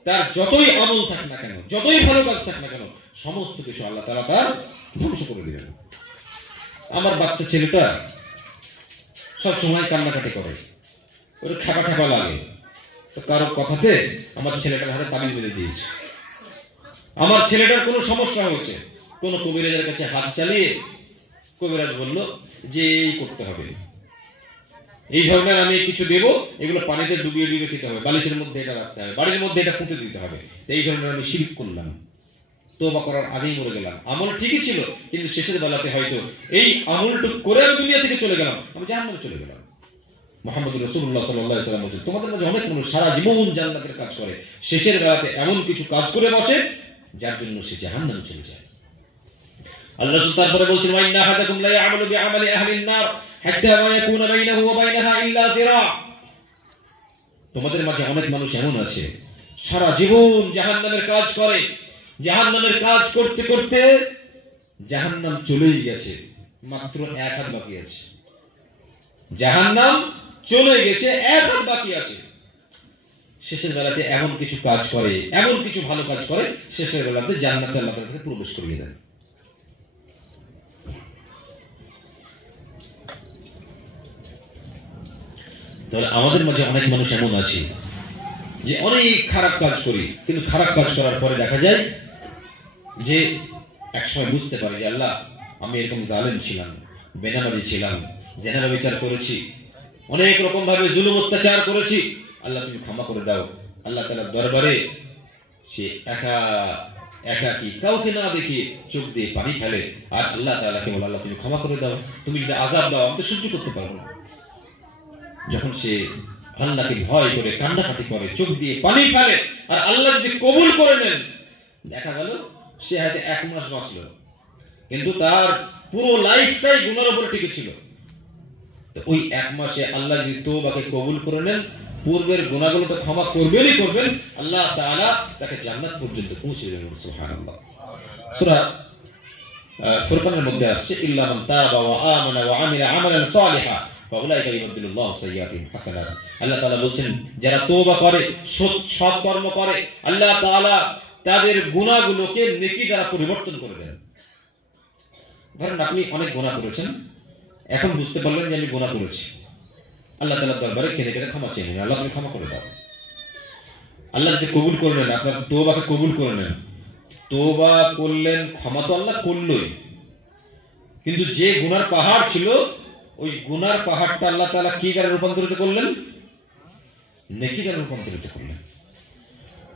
তার যতই আমল থাক না কেন, যতই ভালো কাজ থাক না কেন, সমস্ত কিছু আল্লাহ তাআলা তার ধ্বংস করে দিবেন। আমার বাচ্চা ছেলেটা সব সময় কান্নাকাটি করে, ওর খেপা খেপা লাগে, তো কারো কথাতে আমার ছেলেটার হাতে তাবিজ বেঁধে দিয়েছে। আমার ছেলেটার কোনো সমস্যা হয়েছে, কোন কবিরাজের কাছে হাত চালিয়ে কবিরাজ বলল যে এই করতে হবে, এই ধরনের আমি কিছু দেবো, এগুলো পানিতে ডুবিয়ে ডুবিয়ে খেতে হবে, বালিশের মধ্যে এটা রাখতে হবে, বাড়ির মধ্যে এটা পুঁতে দিতে হবে। এই ধরনের আমি শিরক করলাম, তওবা করার আগেই মরে গেলাম। আমল ঠিকই ছিল, কিন্তু শেষের বেলাতে হয়তো এই আমলটুকু করে আমি দুনিয়া থেকে চলে গেলাম, আমি জাহান্নামে চলে গেলাম। মুহাম্মদ রাসূলুল্লাহ সাল্লাল্লাহু আলাইহি ওয়াসাল্লাম বলেন, তোমাদের মধ্যে অনেক মানুষ সারা জীবন জান্নাতের কাজ করে, শেষের বেলাতে এমন কিছু কাজ করে বসে যার জন্য সে জাহান্নামে চলে যায়। আল্লাহ রাসূল তারপরে বলছেন, ওয়া ইন্না আহাদাকুম লা ইয়া'মালু বি'আমালি আহলিন নার হাত্তা মা ইয়াকুনা বাইনাহু ওয়া বাইনাহা ইল্লা যিরা। তোমাদের মাঝে অনেক মানুষ এমন আছে সারা জীবন জাহান্নামের কাজ করে, জাহান্নামের কাজ করতে করতে জাহান্নাম চলেই গেছে, মাত্র এক হাত বাকি আছে। জাহান্নাম চলে গেছে, এক হাত বাকি আছে। শেষের বেলাতে এমন কিছু কাজ করে, এমন কিছু ভালো কাজ করে, শেষের বেলাতে জান্নাতে আল্লাহ তাআলা তাকে প্রবেশ করিয়ে দেন। তাহলে আমাদের মাঝে অনেক মানুষ এমন আছে যে অনেক খারাপ কাজ করি, কিন্তু খারাপ কাজ করার পরে দেখা যায় যে একসময় বুঝতে পারে যে আল্লাহ আমি এরকম জালেম ছিলাম, বেনামাজি ছিলাম, জিনা ব্যভিচার করেছি, অনেক রকম ভাবে জুলুম অত্যাচার করেছি, আল্লাহ তুমি ক্ষমা করে দাও। আল্লাহ তাআলার দরবারে সে একা একাকী, কাউকে না দেখে চোখ দিয়ে পানি ফেলে, আর আল্লাহ তাআলাকে বলে আল্লাহ তুমি ক্ষমা করে দাও, তুমি যদি আযাব দাও আমি তো সহ্য করতে পারবো না। যখন সে আল্লাহকে ভয় করে কান্নাকাটি করে, চোখ দিয়ে পানি ফেলে, আর আল্লাহ যদি কবুল করে নেন, দেখা গেল সে হয়তো 1 মাস বাঁচল, কিন্তু তার পুরো লাইফটাই গুনার উপর টিকে ছিল। তো ওই 1 মাসে আল্লাহ যদি তওবাকে কবুল করে নেন, পূর্বের গুনাহগুলো তো ক্ষমা করবেনই করবেন, আল্লাহ তাআলা তাকে জান্নাত পর্যন্ত পৌঁছে দেবেন। সুবহানাল্লাহ। সূরা ফুরকানের মধ্যে আসছে, ইল্লা মান তাবা ওয়া আমানা ওয়া আমিলা আমালান সালিহা ফাউলাইকা ইউবাদদিলুল্লাহু সাইয়্যাতিহিম হাসানাত। আল্লাহ তাআলা বলেন যারা তওবা করে, সৎ কর্ম করে, আল্লাহ তাআলা তাদের গুনাহগুলোকে নেকি দ্বারা পরিবর্তন করে দেন। ধরেন আপনি অনেক গুনাহ করেছেন, এখন বুঝতে পারলেন যে আমি গুনাহ করেছি, আল্লাহ তাআলার দরবারে কেঁদে কেঁদে ক্ষমা চেয়ে নেন, আল্লাহ তুমি ক্ষমা করে দাও। আল্লাহ যদি কবুল করে নেন, আপনার তওবাকে কবুল করে নেন, তওবা করলেন, ক্ষমা তো আল্লাহ করলই, কিন্তু যে গুনার পাহাড় ছিল ওই গুনার পাহাড়টা আল্লাহ তাআলা কি দ্বারা রূপান্তরিত করলেন? নেকি দ্বারা রূপান্তরিত করলেন।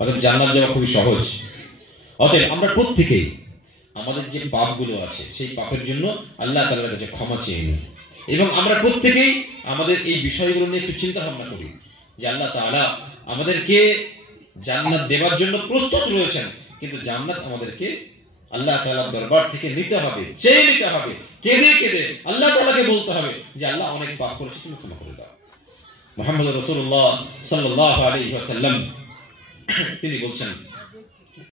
অতএব জান্নাত যাওয়া খুবই সহজ। অতএব আমরা প্রত্যেকেই আমাদের যে পাপগুলো আছে সেই পাপের জন্য আল্লাহ তাআলার কাছে ক্ষমা চেয়ে নিই, এবং আমরা প্রত্যেকেই আমাদের এই বিষয়গুলো নিয়ে একটু চিন্তা ভাবনা করি যে আল্লাহ তাআলা আমাদেরকে জান্নাত দেওয়ার জন্য প্রস্তুত রয়েছেন, কিন্তু জান্নাত আমাদেরকে আল্লাহ তাআলার দরবার থেকে নিতে হবে, চেয়ে নিতে হবে, কেঁদে কেঁদে আল্লাহ তাআলাকে বলতে হবে যে আল্লাহ অনেক পাপ করেছি, তুমি ক্ষমা করে দাও। মুহাম্মদ রাসূলুল্লাহ সাল্লাল্লাহু আলাইহি ওয়াসাল্লাম তিনি বলছেন,